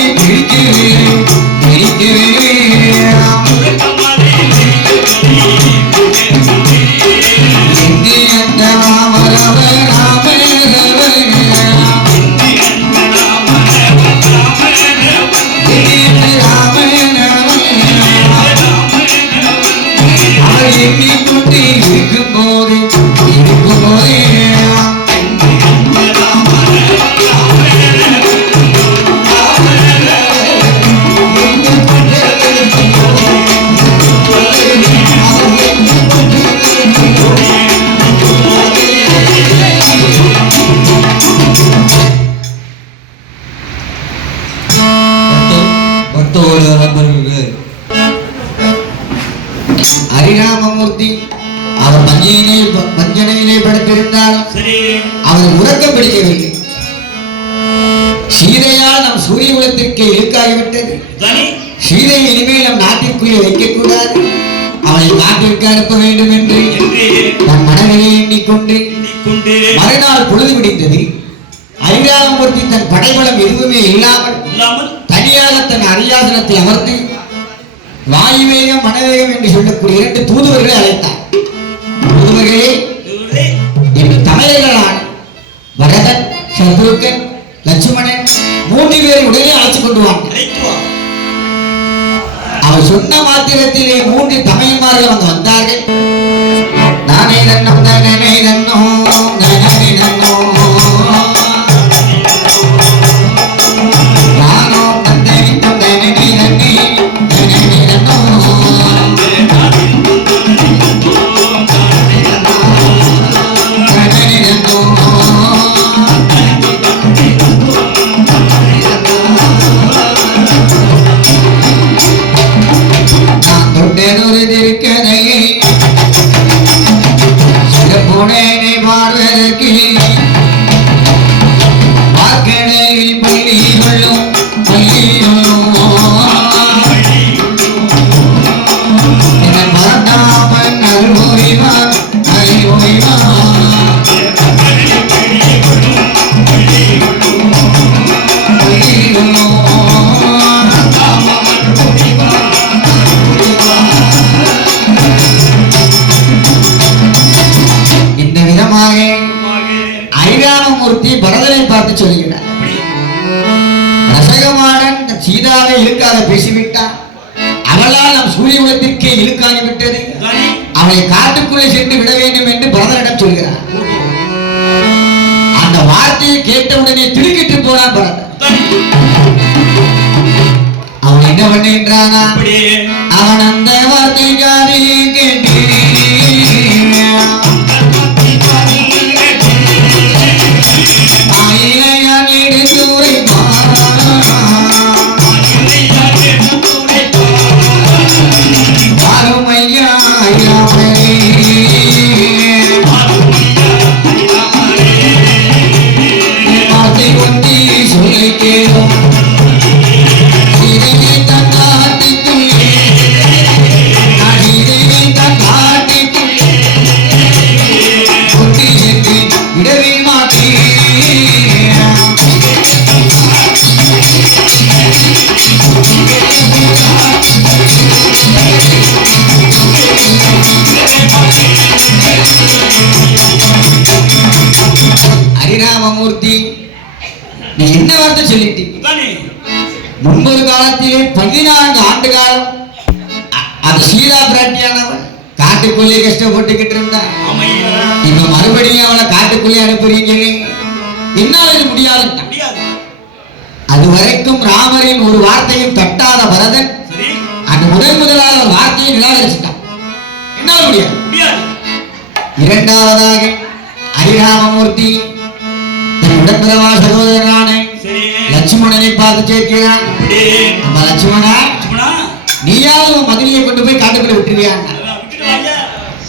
ஹரிராமமூர்த்தி அவர் பஞ்சனையிலே படுத்திருந்தாலும் அவர் உறக்க பிடிக்கவில்லை. சீதையால் நம் சூரிய குலத்திற்கு இழுக்காகிவிட்டது. சீதையை இனிமேல் நம் நாட்டிற்குள்ளே வைக்கக்கூடாது, அவளை நாட்டிற்கு அனுப்ப வேண்டும் என்று தன் மனதிலே எண்ணிக்கொண்டு மறுநாள் பொழுது விடிந்தது. ஹரிராமமூர்த்தி தன் படைபலம் எதுவுமே இல்லாமல் தனியாக தன் அரியாசனத்தை அமர்ந்து வாயுவேகம் மனவேகம் என்று சொல்லக்கூடிய 2 தூதுவர்களை அழைத்தார். தூதுவர்களே, என்று தமிழர்களான பரதன், சத்ருகன், லட்சுமணன் 3 பேரை உடனே அழைச்சு கொண்டு வாங்க. அவர் சொன்ன மாத்திரத்திலே 3 தமையன்மார்கள் அங்க வந்தார்கள். நானே நன்னும் நானே நன்னும் நானே நன்னும் நானோ தந்தை தந்தை நன்னி நன்னி நன்னி நன்னும் திருக்கதையை சிறப்புடனே பார்வதற்கு வாக்கடையில் பள்ளி கொள்ளும் பரந்தாமன் அருள்வான் ஐராமமூர்த்தி பரதனை பார்த்து சொல்கிறார். ரசகமாடன் சீதாவை இழுக்காக பேசிவிட்டான். அவளால் நம் சூரிய குலத்திற்கே இழுக்காகி விட்டது. அவளை காட்டுக்குள்ளே சென்று விட வேண்டும் என்று பரதனிடம் சொல்கிறார். அந்த வார்த்தையை கேட்டவுடனே திடுக்கிட்டு போனான் பரதன். அவன் என்ன பண்ணுகின்றானா, அவன் அந்த வார்த்தைக்காரி கேட்டு ராமமூர்த்தி, நீ என்ன வார்த்தை சொல்லிட்டீங்க? முன்பொரு காலத்திலே 14 ஆண்டு காலம் அது சீதா பிராட்டியானவன் காட்டுக்குள்ளே கஷ்டப்பட்டுக்கிட்டு இருந்தான். இப்ப மறுபடியும் அவளை காட்டுக்குள்ளே அனுப்புறீங்களே, என்னால் இது முடியாது. அது வரைக்கும் ராமரின் ஒரு வார்த்தையும் தட்டாத பரதன் அந்த முதலாக ஒரு வார்த்தையை நிராகரிச்சுட்டான். என்னால் முடியாது. இரண்டாவதாக ஹரிராமமூர்த்தி உடன்பிறவா சகோதரனான லட்சுமணனை பார்த்து கேட்கிறான். நம்ம லட்சுமணா, நீயாவது மதுரையை கொண்டு போய் காட்டுக்குள்ள விட்டுருவியா?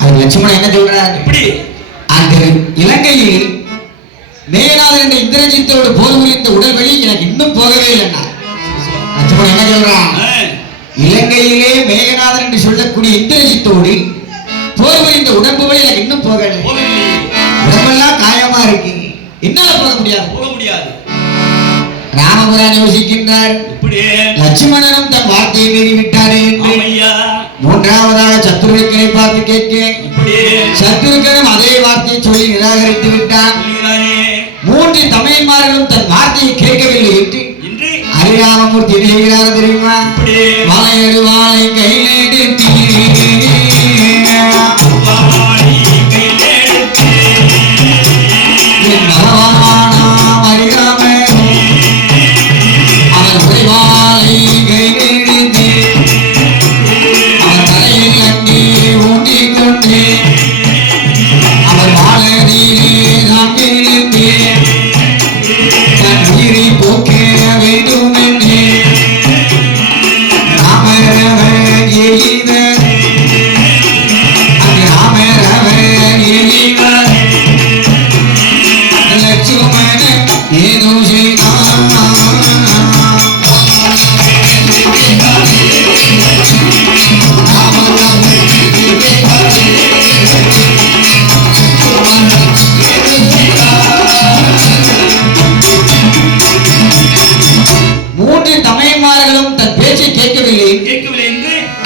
அது லட்சுமணன் என்ன சொல்றார், அந்த இலங்கையில் மேகநாதன் என்ற இந்திரஜித்தோடு போர் புரிந்த உடல் வழி எனக்கு இன்னும் போகவே இல்லைன்னா லட்சுமணன் என்ன சொல்றான், இலங்கையிலே மேகநாதன் என்று சொல்லக்கூடிய இந்திரஜித்தோடு போர் புரிந்த உடம்பு வழி எனக்கு இன்னும் போகவில்லை. உடம்பெல்லாம் காயமா இருக்கு, என்னால போக முடியாது. ராமபுரான் யோசிக்கின்றார். லட்சுமணனும் தன் வார்த்தையை மீறிவிட்டாரே என்று மூன்றாவதாக சத்ருக்கனை பார்த்து கேட்கிறேன். சத்ருக்கனும் அதே வார்த்தையை சொல்லி நிராகரித்து விட்டான். 3 தமையன்மார்களும் தன் வார்த்தையை கேட்கவில்லை என்று ஹரிராமமூர்த்தி என்ன செய்கிறார் தெரியுமா, வாழையடு வாழை கையிலெடுத்து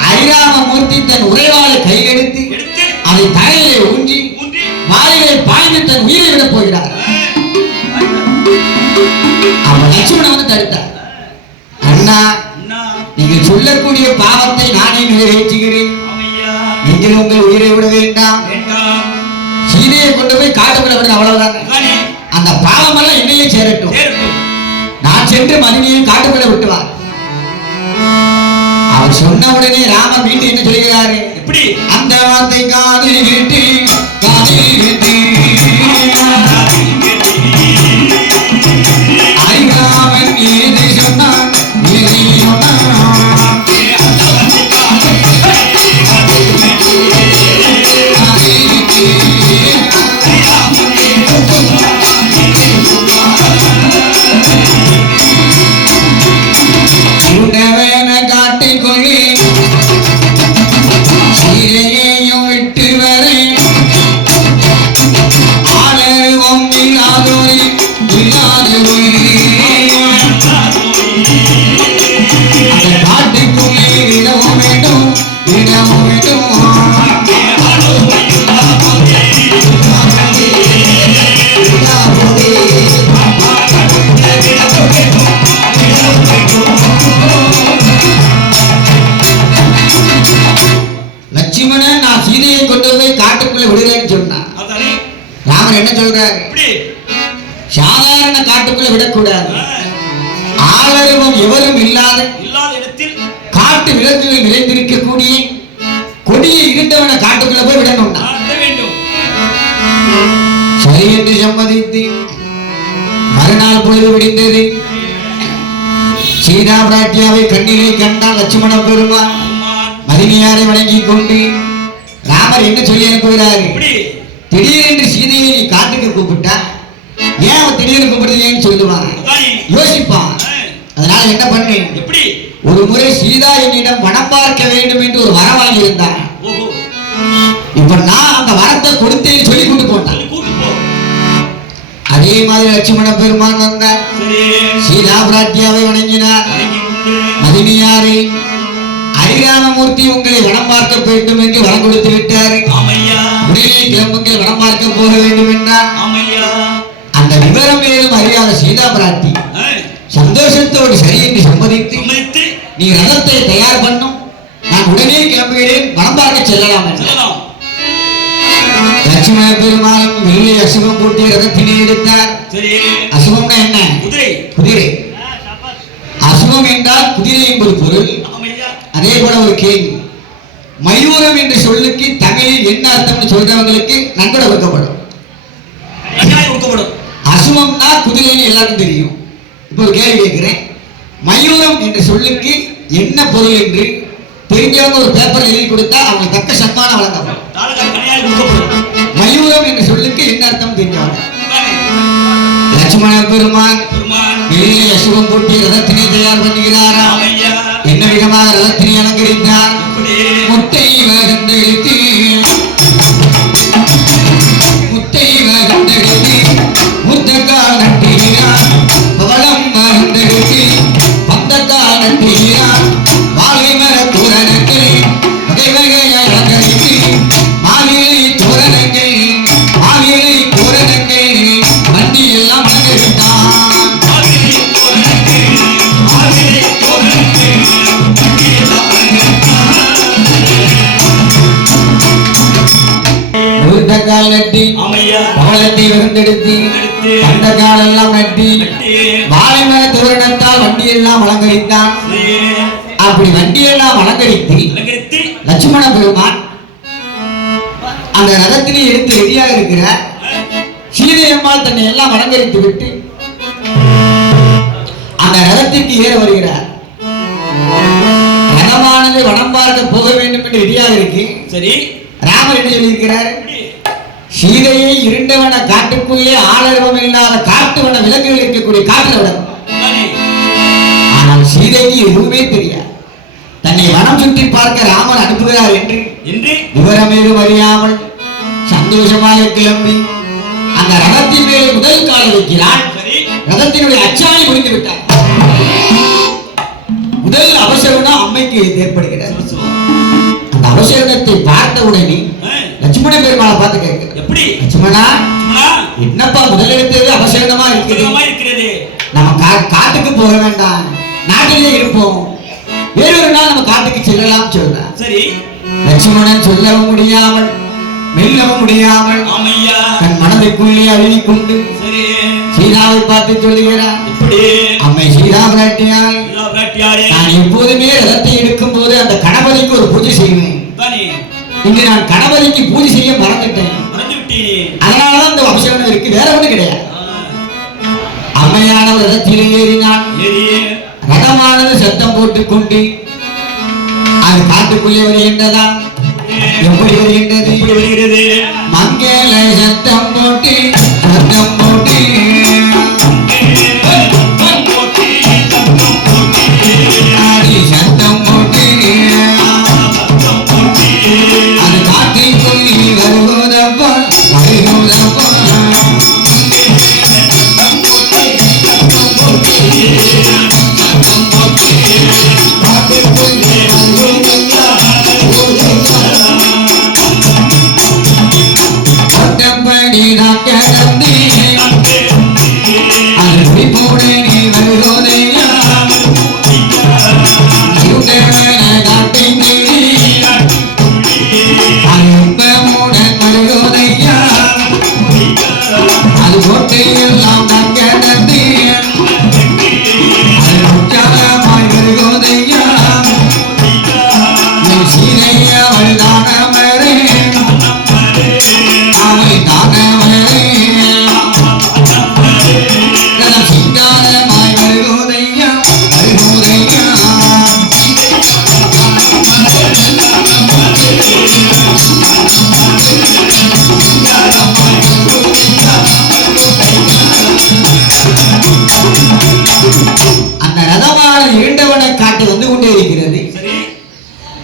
ஹரிராமமூர்த்தி தன் உரைவாளை கையெடுத்து அதை தலையிலே ஊன்றி வாயிலை பாய்ந்து தன் உயிரை விடப் போகிறார். அவ லட்சுமணன் வந்து தடுத்தார். அண்ணா, நீங்கள் சொல்லக்கூடிய பாவத்தை நானே நிறைவேற்றுகிறேன். நீங்கள் உங்கள் உயிரை விட வேண்டாம். சீதையை கொண்டு போய் காட்டுக்குள்ள விட, அவ்வளவுதான். அந்த பாவம் எல்லாம் என்னையே சேரட்டும். நான் சென்று மதினியை காட்டுக்குள்ள விட்டுவார். அவர் சொன்ன உடனே ராம மீண்டும் என்ன சொல்கிறாரு? அந்த வார்த்தை காதில் கேட்டு ஐராமன் ஏதை சொன்னான், ஏதை சொன்னான். லட்சுமணன், நான் சீதையை கொண்டு போய் காட்டுக்குள்ள விடுறேன்னு சொன்னான். ராமர் என்ன சொல்றாரு? சாதாரண காட்டுக்குள்ள விடக்கூடாது. ஆளரவம் எவரும் இல்லாத இடத்தில் காட்டு விலங்குகள் நிறைந்திருக்கக்கூடிய கொடிய இருண்டவன காட்டுக்குள்ள போய் விடணும். சரி என்று சம்மதித்து மறுநாள் பொழுது விடிந்தது. சீதா பிராட்டியாவை கண்ணீரை கண்டால் லட்சுமண பெருமான் மதினியாரை வணங்கிக் கொண்டு ராமர் என்ன சொல்லி அனுப்புகிறாரு? திடீரென்று சீதையை நீ காட்டுக்கு கூப்பிட்டா ஏன் அவன் திடீர்னு கூப்பிடுறீங்கன்னு சொல்லுவான், யோசிப்பான். அதனால என்ன பண்ணு, ஒரு முறை சீதா என்னிடம் வனம் பார்க்க வேண்டும் என்று ஒரு வரம் வாங்கி இருந்தான். இப்ப நான் அந்த வரத்தை கொடுத்தேன்னு சொல்லி கூட்டு போட்டான். அதே மாதிரி லட்சுமண பெருமான் வந்தார். சீதா பிராட்டியாவை வணங்கினார். மதினியாரை ஐராமமூர்த்தி உங்களை வனம் பார்க்க வேண்டும் என்று வரம் கொடுத்து விட்டார். உடனே கிளம்புங்கள், வனம் பார்க்க போக வேண்டும் என்றார். அந்த விவரம் ஏதும் அறியாத சீதா பிராட்டி சந்தோஷத்தோடு சரி என்று சம்மதித்து நீ ரதத்தை தயார் பண்ணும், நான் உடனே கிளம்புகிறேன், வனம் பார்க்க செல்லலாம் என்றார். லட்சுமண பெருமாளும் வெள்ளை அசுவம் போட்டு ரதத்தினை எடுத்தார். அசுவம்னா என்ன? குதிரை. அசுவம் என்றால் குதிரை என்பது பொருள். அதே போல ஒரு கேள்வி, மயூரம் என்ற சொல்லுக்கு தமிழில் என்ன அர்த்தம்னு சொல்றவங்களுக்கு நன்கொடை கொடுக்கப்படும். அசுவம்னா குதிரைன்னு எல்லாருக்கும் தெரியும். இப்போ ஒரு கேள்வி கேட்கிறேன், மயூரம் என்ற சொல்லுக்கு என்ன பொருள் என்று தெரிஞ்சவங்க ஒரு பேப்பர் எழுதி கொடுத்தா அவங்க தக்க சன்மானம் வழங்கப்படும். மயூரம் என்ற சொல்லுக்கு என்ன அர்த்தம் தெரிஞ்சவங்க. லட்சுமண பெருமான் வெள்ளை அசுவம் போட்டு ரதத்தினை தயார் பண்ணுகிறாரா? என்ன விதமாக ரதத்தினை அலங்கரித்தார்? முத்தை வகந்தெடுத்து முத்தக்கால் நட்டுகிறார். பவளம் வகந்தெடுத்து பந்தக்கால் நட்டுகிறார். வாழை மர தோரணங்கள் வகை வகையாய் அலங்கரித்து மாவிலை தோரணங்கள் வண்டி எல்லாம் அலங்கரித்தான். கால் நட்டி பவளத்தை வகுந்தெடுத்து அந்த காலெல்லாம் நட்டி வாழை மர தோரணத்தால் வண்டி எல்லாம் அலங்கரித்தான். அப்படி வண்டியெல்லாம் அலங்கரித்து லட்சுமண பெருமான் அந்த ரதத்தினை எடுத்து ரெடியாக இருக்கிறார். சீதையம்மாள் தன்னை எல்லாம் அலங்கரித்து விட்டு அந்த ரதத்திற்கு ஏற வருகிறார். ரதமானது வனம் பார்க்க போக வேண்டும் என்று ரெடியாக இருக்கு. சரி, ராமர் என்ன சொல்லியிருக்கிறார்? சீதையை இருண்டவன காட்டுக்குள்ளே ஆளரவம் இல்லாத காட்டுவன விலங்குகள் இருக்கக்கூடிய காட்டில் விடணும். ஆனால் சீதைக்கு எதுவுமே தெரியாது. தன்னை வனம் சுற்றி பார்க்க ராமன் அனுப்புகிறார் என்று விவரம் ஏதும் அறியாமல் சந்தோஷமாக கிளம்பி அந்த ரதத்தின் மேலே முதல் கால் வைக்கிறார். ரதத்தினுடைய அச்சாணி முடிந்து விட்டார். முதல் அவசரம் அம்மைக்கு ஏற்படுகிறது. அந்த அவசரத்தை பார்த்த உடனே லட்சுமண பெருமாளை பார்த்து கேட்க, எப்படி லட்சுமணா, என்னப்பா முதல் எடுத்தது அவசரமா இருக்கிறது? நம்ம காட்டுக்கு போக வேண்டாம், நாட்டிலே இருப்போம், வேறொரு நாள் நம்ம காட்டுக்கு செல்லலாம் சொல்றார். சரி. லட்சுமணன் சொல்லவும் முடியாமல் மெல்லவும் முடியாமல் தன் மனதைக்குள்ளே அழுதிக் கொண்டு சீதாவை பார்த்து சொல்லுகிறார். அம்மை சீதா பிராட்டியார், நான் எப்போதுமே ரதத்தை எடுக்கும் போது அந்த கணபதிக்கு ஒரு பூஜை செய்வேன். இன்று நான் கணபதிக்கு பூஜை செய்ய மறந்துட்டேன். அதனாலதான் இந்த அபிஷேகம் இருக்கு, வேற ஒண்ணு கிடையாது. அம்மையான ரதத்தில் ஏறினான். ரதமானது சத்தம் போட்டுக்கொண்டு அது காட்டுக்குள்ளே வருகின்றதா? எப்படி வருகின்றது? மங்கள சத்தம் போட்டு சத்தம் போட்டு சத்தம் போட்டு அது காட்டுக்குள்ளே வருவதப்பா வருவதப்பா.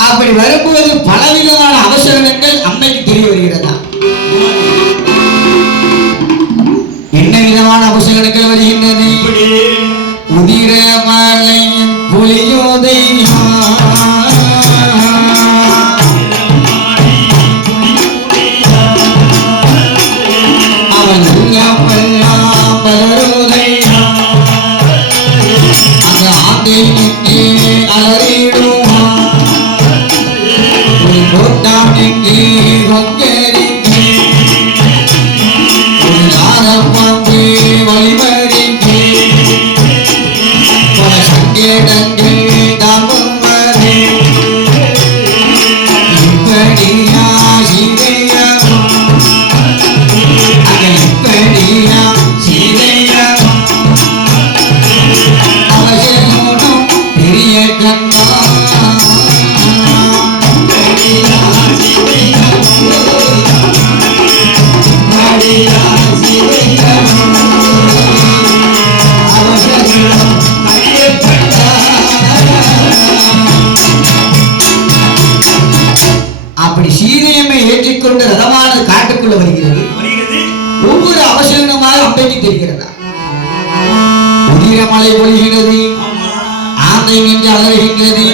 அப்படி வரும்போது பலவிதமான அவசரங்கள் அம்மைக்கு தெரிய வருகிறதா? என்ன விதமான அவசரங்கள் வருகின்றது? உதிர மலை புலியோதையா அவன் பலரோதையா அந்த ஆந்தை நின்று அலறிடுவான். அப்படி சீதையம்மை ஏற்றிக்கொண்டு ரதமானது காட்டுக்குள்ள வருகிறது. ஒவ்வொரு அவசரமாக அம்பைக்கு தெரிகிறதா? உதிரமலை பொழிகிறது, ஆந்தை நின்று அலறுகின்றது,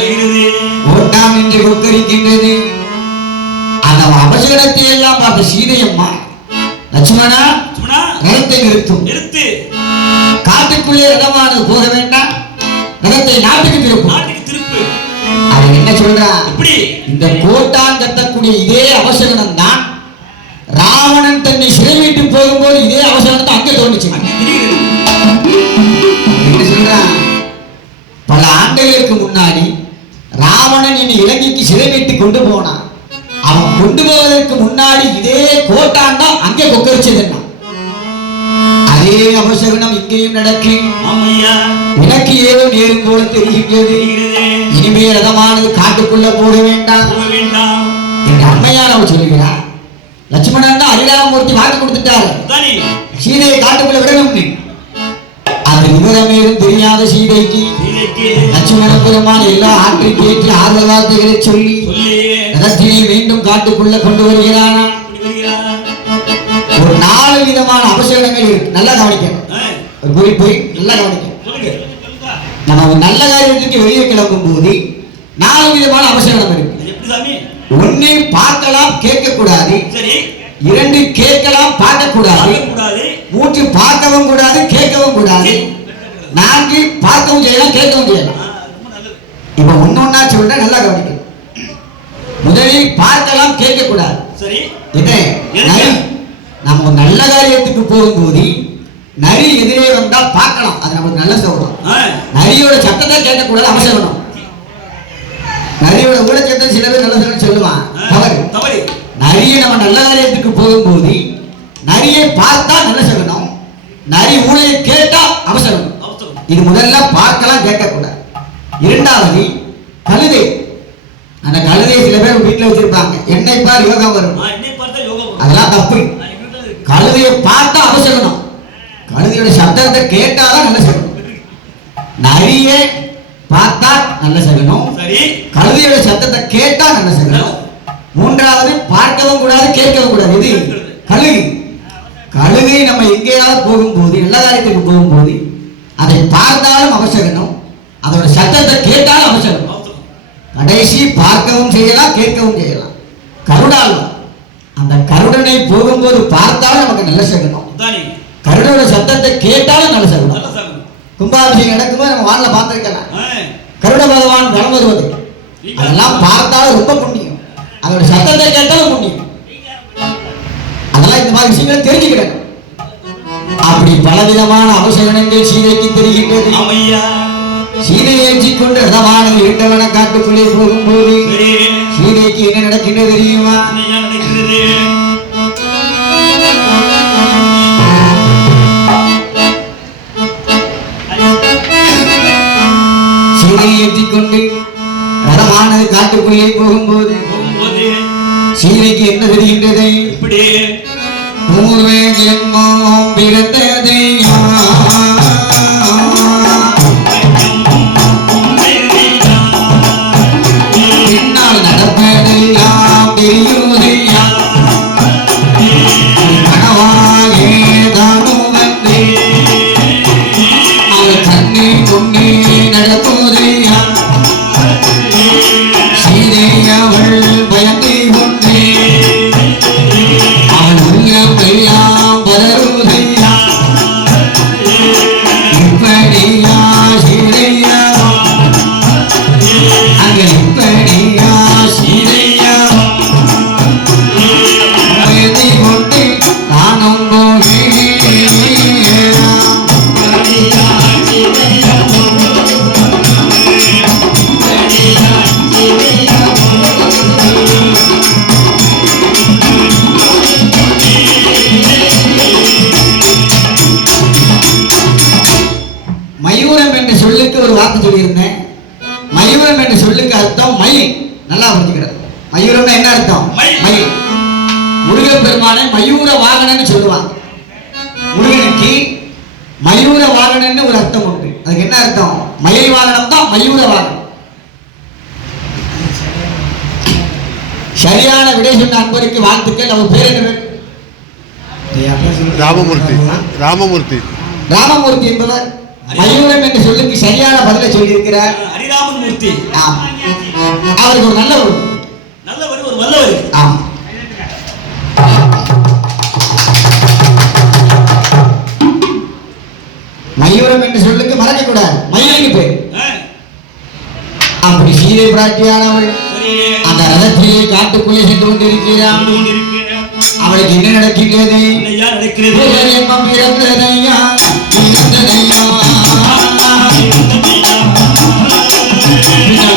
ஓட்டாம் என்று கொக்கரிக்கின்றது. அந்த அவசரத்தை எல்லாம் பார்த்த சீதையம்மா, லட்சுமணா ரதத்தை நிறுத்தும், காட்டுக்குள்ளே ரதமானது போக வேண்டாம், ரதத்தை நாட்டுக்கு திருப்பும். அவன் என்ன சொல்றான்? இந்த கோட்டான் கட்டக்கூடிய இதே அவசரம் தான் ராவணன் தன்னை சிறை விட்டு போகும்போது இதே அவசரம் தான் அங்கே தோணுச்சு. என்ன சொல்றான்? பல ஆண்டுகளுக்கு முன்னாடி ராவணன் என்னை இலங்கைக்கு சிறை வைத்து கொண்டு போனான். அவன் கொண்டு போவதற்கு முன்னாடி இதே கோட்டான் தான் அங்கே கொக்கரிச்சது. அதே அவசரம் இங்கேயும் நடக்கும். எனக்கு ஏதோ நேரும் போல தெரிகின்றது. இனிமே ரதமானது காட்டுக்குள்ள போக வேண்டாம் என்ற அம்மையார் அவர் சொல்லுகிறார். லட்சுமணன் தான் அரிராமமூர்த்தி வாக்கு கொடுத்துட்டாரு, சீதையை காட்டுக்குள்ள விடணும். அது விவரமேலும் தெரியாத சீதைக்கு லட்சுமண பெருமான எல்லா ஆற்றை கேட்டு ஆறுதல் வார்த்தைகளை சொல்லி ரதத்தினை மீண்டும் காட்டுக்குள்ள கொண்டு வருகிறானா. ஒரு 4 விதமான அவசரங்கள் இருக்கு, நல்லா கவனிக்கணும். போய் நல்லா கவனிக்கணும். நம்ம ஒரு நல்ல காரியத்துக்கு வெளியே கிளம்பும் போது 4 விதமான அவசரம் இருக்கு. ஒண்ணு பார்க்கலாம் கேட்க கூடாது, 2 கேட்கலாம் பார்க்க கூடாது, 3 பார்க்கவும் கூடாது கேட்கவும் கூடாது, நான்கு பார்க்கவும் செய்யலாம் கேட்கவும் செய்யலாம். இப்ப ஒன்னொன்னா சொல்றேன், நல்லா கவனிக்கணும். முதலில் பார்க்கலாம், கேட்க கூடாது. சரி. இது நரி. நம்ம ஒரு நல்ல காரியத்துக்கு போகும்போது நரி எதிரே வந்தா பார்க்கலாம், அது நமக்கு நல்ல சொல்றோம். நரியோட சத்தத்தை கேட்கக்கூடாது, அவசரம். நரியோட ஊழச்சத்தை சில பேர் நல்ல சொல்லுவான், தவறு தவறு. நரியை நம்ம நல்ல காரியத்துக்கு போகும்போது நரியை பார்த்தா நல்ல சொல்லணும், நரி ஊழையை கேட்டா அவசரம். இது முதல்ல பார்க்கலாம், கேட்கக்கூடாது. இரண்டாவது கழுதை. அந்த கழுதையை சில பேர் வீட்டுல வச்சிருப்பாங்க, என்னை பார் யோகம் வரும், அதெல்லாம் தப்பு. கழுதையை பார்த்தா அவசரம், கழுதையோட சப்தத்தை கேட்டாதான் நல்ல சொல்லணும். நரியை பார்த்தா நல்ல சொல்லணும், கழுதையோட சத்தத்தை கேட்டா நல்ல சொல்லணும். மூன்றாவது பார்க்கவும் கூடாது, கேட்கவும் கூடாது. இது கழுகு. கழுகை நம்ம எங்கேயாவது போகும்போது, எல்லா காரியத்துக்கு போகும்போது அதை பார்த்தாலும் அவசரம், அதோட சத்தத்தை கேட்டாலும் அவசரம். கடைசி பார்க்கவும் செய்யலாம், கேட்கவும் செய்யலாம். கருடால், அந்த கருடனை போகும்போது பார்த்தாலும் நமக்கு நல்ல சகனம், கருடோட சத்தத்தை கேட்டாலும் நல்ல சகனம். கும்பாபிஷேகம் நடக்கும்போது நம்ம வானில பார்த்திருக்கலாம், கருட பகவான் வலம் வருவது, அதெல்லாம் பார்த்தாலும் ரொம்ப புண்ணியம், அதோட சத்தத்தை கேட்டாலும் புண்ணியம். அதெல்லாம் இந்த மாதிரி விஷயங்களை தெரிஞ்சுக்கிறேன். அப்படி பலவிதமான அவசரங்கள் சீதைக்கு தெரிகின்றது. சீதையை ஏற்றிக் கொண்டு ரதமான இரண்டவன காட்டுக்குள்ளே போகும்போது சீதைக்கு என்ன நடக்கின்றது தெரியுமா? சீதையை ஏற்றிக் கொண்டு ரதமானது காட்டுக்குள்ளே போகும்போது சீதைக்கு என்ன தெரிகின்றது? பூர்வே ஜென்மம் பிறந்ததையா, பின்னால் நடப்பதையாம் தெரியுதையா, கனவாகே தானும் வந்து அவள் கண்ணீர் கொண்டே நடப்பதையா, சீதை அவள் பயந்து கொண்டே அவள் உள்ளம் எல்லாம் பதறுதையா, இப்படியா சீதையா, அங்க இப்படியா சீதையா, பயந்து கொண்டு நானும் போகிறேன். மயூரம் என்ற சொல்லுக்கு ஒரு வார்த்தை சொல்லியிருந்தேன். மயூரம் என்ற சொல்லுக்கு அர்த்தம் மயில். நல்லா புரிஞ்சுக்கிறது. மயூரம்னா என்ன அர்த்தம்? மயில். முருகப்பெருமானை மயூர வாகனன்னு சொல்லுவாங்க. முருகனுக்கு மயூர வாகனன்னு ஒரு அர்த்தம் உண்டு. அதுக்கு என்ன அர்த்தம்? மயில் வாகனம் தான் மயூர வாகனம். சரியான விடை சொன்ன அன்பருக்கு வாழ்த்துக்கள். அவர் பேர் என்ன? ராமமூர்த்தி. ராமமூர்த்தி. ராமமூர்த்தி என்பவர் மயூரம் என்ற சொல்லுக்கு சரியான பதிலை சொல்லியிருக்கிறார். ஹரிராமமூர்த்தி. அவருக்கு ஒரு நல்லவர், ஒரு வல்லவர். ஆம். மயூரம் என்று சொல்லுக்கு மறக்க கூடாது, மயிலுக்கு பேர். அப்படி சீதை பிராட்டியானவள் அந்த ரதத்திலே காட்டுக்குள்ளே சென்று கொண்டிருக்கிறான். அவளுக்கு என்ன நடக்கின்றது?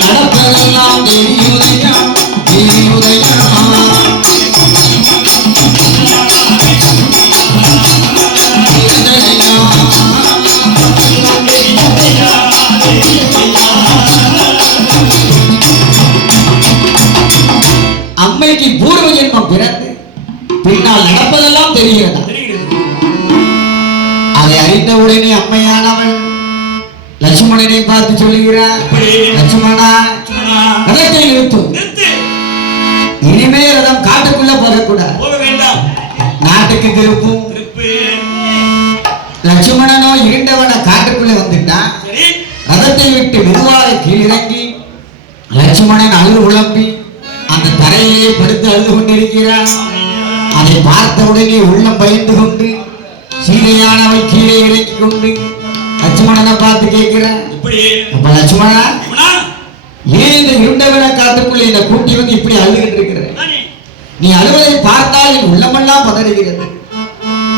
நடப்பதெல்லாம் தெரியுதையா, தெரியுதையா, அம்மைக்கு பூர்வ ஜென்மம் பிறந்து பின்னால் நடப்பதெல்லாம் தெரிகிறதா? அதை அறிந்த உடனே அம்மையானவள் லட்சுமணனை பார்த்து சொல்லுகிறார், லட்சுமணா, ரதத்தை நிறுத்தும். இனிமே ரதம் காட்டுக்குள்ள போகக்கூடாது, நாட்டுக்கு திருப்பும். லட்சுமணனோ இருண்டவன காட்டுக்குள்ள வந்துட்டான். ரதத்தை விட்டு மெதுவாக கீழிறங்கி லட்சுமணன் அழுது உழம்பி அந்த தரையிலே படுத்து அழுது கொண்டிருக்கிறான். அதை பார்த்த உடனே உள்ளம் பயந்து கொண்டு சீதையானவள் கீழே இறங்கிக் கொண்டு லட்சுமணனை பார்த்து கேட்கிறேன், எப்படி அப்ப லட்சுமணா அண்ணா, ஏன் இந்த இருண்டவன காட்டுக்குள்ள இந்த கூட்டி வந்து இப்படி அழுதுகிட்டு இருக்கிற? தானே நீ அழுவதை பார்த்தால் என் உள்ளமெல்லாம் பதறுகிறது,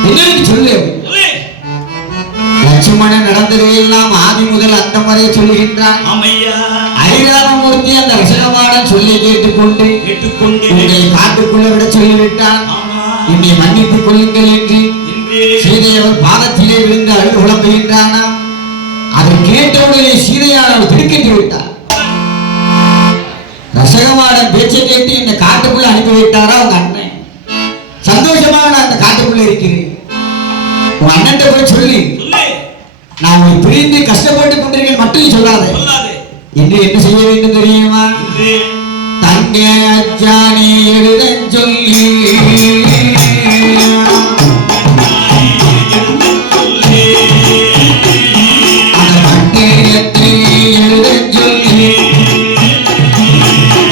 என்னன்னு சொல்லு. சொல்லு. லட்சுமணன் நடந்ததை எல்லாம் ஆதி முதல் அந்தம் வரை சொல்லுகின்றான். ஆமையா ஐராமமூர்த்தி அந்த ரசகமாடன் சொல்லி கேட்டுக்கொண்டு கேட்டுக்கொண்டு உங்களை காட்டுக்குள்ள விட சொல்லிவிட்டான். ஆமா என்னை மன்னித்துக் கொள்ளுங்கள் என்று என்று சீதை அவர் பாதத்திலே விழுந்து அழுது புலம்புகின்றானாம். அதை கேட்டவுடனே சீதையானவர் திடுக்கிட்டு விட்டார். ரசகமாடன் பேச்சை கேட்டு இந்த காட்டுக்குள்ள அனுப்பி விட்டாரா உங்க அண்ணன். சந்தோஷமாக நான் அந்த காட்டுக்குள்ள இருக்கிறேன், உங்க அண்ணன் போய் சொல்லி சொல்லு. நான் உங்களை பிரிந்து கஷ்டப்பட்டு கொண்டிருக்கேன் மட்டும் சொல்லாத சொல்லாதே என்று என்ன செய்ய வேண்டும் தெரியுமா? என்று தங்க அச்சாணி எழுதச் சொல்லி அந்த பட்டயத்தை எழுதச் சொல்லி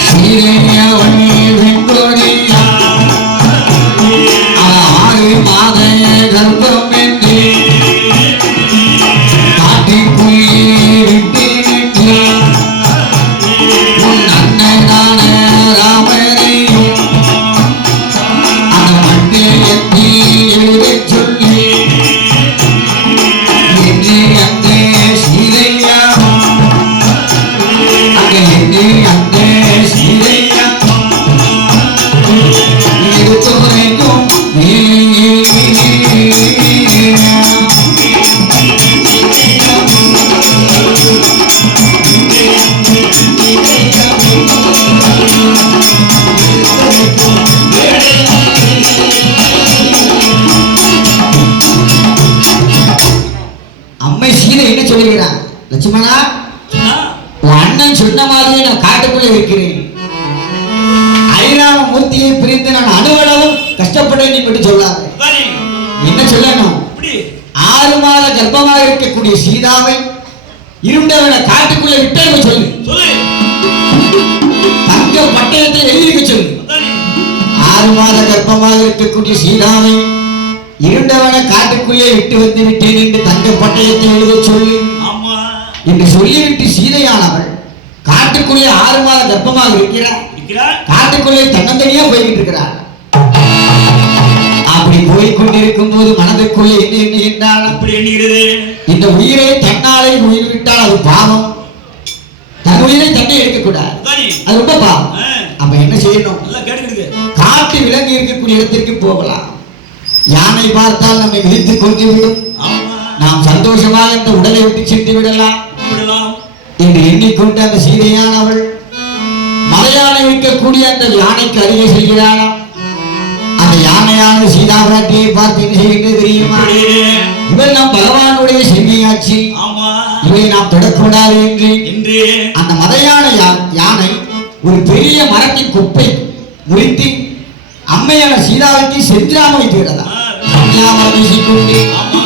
சீதையவள் வெண்கொடியா 6 மாத கர்ப்பம் என்று காட்டிக்குள்ளே விட்டு நின்று உன் அண்ணனான ராமனையும் அந்த பட்டயத்தை எழுதச் சொல்லி என்று அந்த சீதையா அங்கே என்று அந்த சீதையா எடுத்துரைக்கும் அம்மை சீதை என்ன சொல்லுகிறான்? லட்சுமணா, சொன்னா உன் அண்ணன் சொன்ன மாதிரியே நான் காட்டுக்குள்ள இருக்கிறேன். ஐராமமூர்த்தியை பிரிந்து நான் அணுவளவும் கஷ்டப்பட்டேன் என்று சொல்லாத. தானே என்ன சொல்லணும்? எப்படி 6 மாத கர்ப்பமாக இருக்கக்கூடிய சீதாவை இருண்டவன காட்டுக்குள்ள விட்டே சொல்லு. சொல்லு. தங்க பட்டயத்தை எழுதிக்க சொல்லு. தானே 6 மாத கர்ப்பமாக இருக்கக்கூடிய சீதாவை இருண்டவன காட்டுக்குள்ளே விட்டு வந்து விட்டேன் என்று தங்க பட்டயத்தை எழுத சொல்லு ஆமா என்று சொல்லிவிட்டு சீதையானவள் காட்டுக்குள்ளே 6 மாத கர்ப்பமாக இருக்கிறார். இருக்கிறார். காட்டுக்குள்ளே தன்னந்தனியா போய்கிட்டு இருக்கிறார். அப்படி போய்கொண்டிருக்கும் போது மனதுக்குள்ளே என்ன எண்ணுகின்றாள்? எப்படி எண்ணுகிறது? இந்த உயிரை தன்னாலே உயிர் விட்டால் அது பாவம், தன் உயிரை தன்னை எடுக்கக்கூடாது, தானே அது ரொம்ப பாவம். ஆ, அப்ப என்ன செய்யணும்? நல்லா கேட்டுக்கிடுங்க. காட்டு விலங்கு இருக்கக்கூடிய இடத்திற்கு போகலாம். யானை பார்த்தால் நம்மை விழித்துக் கொண்டு விடும், ஆமா நாம் சந்தோஷமாக இந்த உடலை விட்டு சென்று விடலாம் விடலாம். என்று எண்ணிக்கொண்டு அந்த சீதையானவள் மலையானை இருக்கக்கூடிய அந்த யானைக்கு அருகே செல்கிறாளாம். அந்த யானையானது சீதாபிராட்டியை பார்த்து என்ன செய்கின்றது தெரியுமா? எப்படி? இவள் நாம் பகவானுடைய செல்வியாட்சி, ஆமா இவளை நாம் தொடக்கூடாது என்று என்று அந்த மலையான யானை ஒரு பெரிய மரத்தின் குப்பை முறித்து அம்மையான சீதாவுக்கு சென்றாம வைத்துவிடதா. வீசிக்கொண்டு ஆமா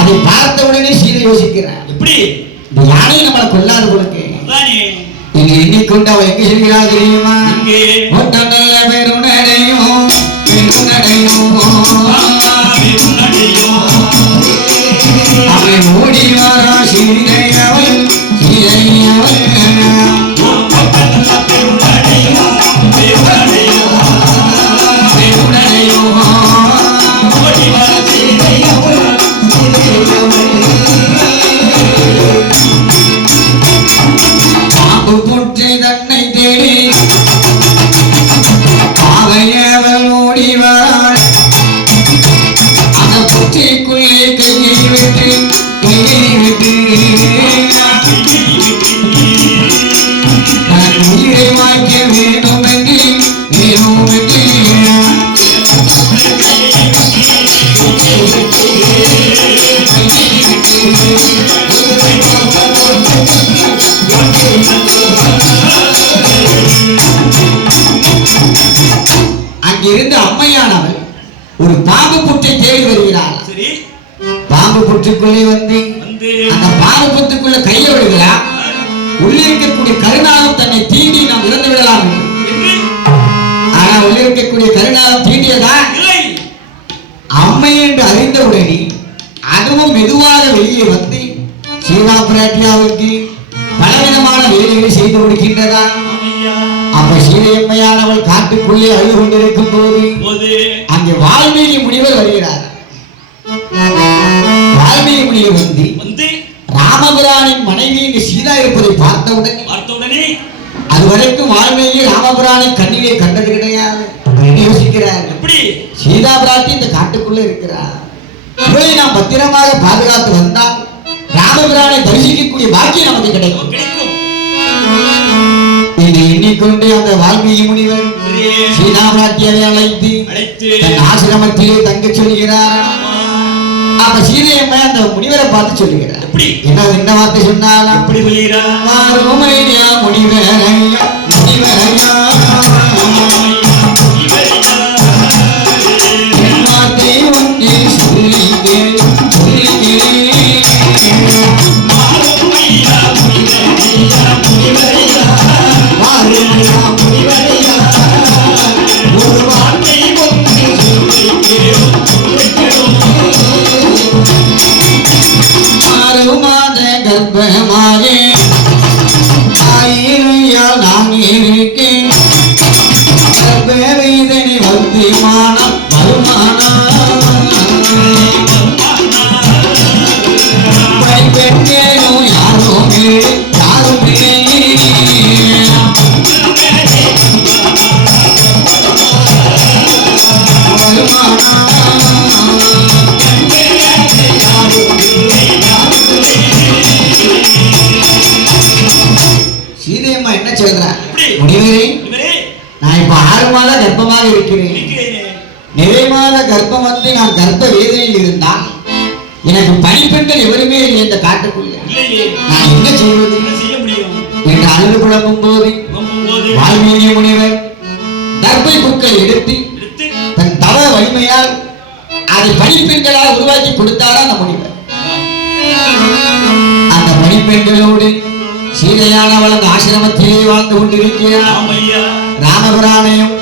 அதை பார்த்தவுடனே சீதை யோசிக்கிறார், எப்படி? இந்த யானை நம்மளை கொல்லாது கொடுக்கு தானே என்று எண்ணிக்கொண்டு அவள் எங்க செல்கிறாள் தெரியுமா? இங்கே ஒட்ட நல்ல பெருநடையும் பெருநடையும் அவள் ஓடி வரா சீதையவள் சீதையவள் பாம்பு புற்றை தன்னை தேடி பாவையவள் ஓடி வராள். அந்த புற்றைக்குள்ளே கையை விட்டு நான் உயிரை வாய்க்க வேண்டும் என்று வேணும் என்று அங்கிருந்து அம்மையானவள் ஒரு பாம்பு புற்றை தேடி வருகிறாள். சரி பாம்பு புற்றுக்குள்ளே வந்து வந்து அந்த பாம்பு புற்றுக்குள்ள கையை விடுகிறார். உள்ளே இருக்கக்கூடிய கருணாகம் தன்னை தீண்டி நாம் இறந்து விடலாம் என்று. என்று ஆனா உள்ளே இருக்கக்கூடிய கருணாகம் தீண்டியதா இல்லை. அம்மை என்று அறிந்தவுடனே அதுவும் மெதுவாக வெளியே வந்து பலவிதமான வேலைகளை செய்து கொடுக்கின்றதா. ஆமையா. அப்ப சீதையம்மையானவள் காட்டுக்குள்ளே அழுது கொண்டிருக்கும் போது போது அங்கே வால்மீகி முனிவர் வருகிறார். வால்மீகி முனிவர் வந்து ராமபிரானின் மனைவி இங்கு சீதா இருப்பதை பார்த்தவுடனே அதுவரைக்கும் வால்மீகி ராமபிரானை கண்ணிலே கண்டது கிடையாது. யோசிக்கிறார், எப்படி சீதா பிராட்டி இந்த காட்டுக்குள்ள இருக்கிறார், இவரை நாம் பத்திரமாக பாதுகாத்து வந்தால் ராமபிரானை தரிசிக்கக்கூடிய பாக்கியம் நமக்கு கிடைக்கும். இதை எண்ணிக்கொண்டு அந்த வால்மீகி முனிவர் சீதா பிராட்டியை அழைத்து தன் ஆசிரமத்திலே தங்க சொல்கிறார். அப்ப சீதையம்மை அந்த முனிவரை பார்த்து சொல்லுகிறார். என்ன வார்த்தை சொன்னாலும் எப்படி முனிவரையா முனிவரையா வார்த்தை ஒன்றே சொல்லுகிறேன் ஒரு வார்த்தை கர்ப்பமாக ஆயிரையால் நான் இருக்கேன். கர்ப்பவேதனை வந்திமானம் பெண்களும் யாரும் யாரும் சீதையம்மா என்ன சொல்றான், முனிவரே நான் இப்ப 6 மாத கர்ப்பமாக இருக்கிறேன். நிறை மாத கர்ப்பம் வந்து நான் கர்ப்ப வேதனையில் இருந்தால் எனக்கு பணிப்பெண்கள் எவருமே இல்லை இந்த காட்டுக்குள்ள, நான் என்ன செய்வது என்று அழுது குழம்பும் போது வால்மீகி முனிவர் தர்பை புற்களை எடுத்து தன் தவ வலிமையால் அதை பணிப்பெண்களால் உருவாக்கி கொடுத்தாரா அந்த முனிவர். அந்த பணிப்பெண்களோடு சீதையானவள் அந்த ஆசிரமத்திலே வாழ்ந்து கொண்டிருக்கிறார். ராமபுரானையும்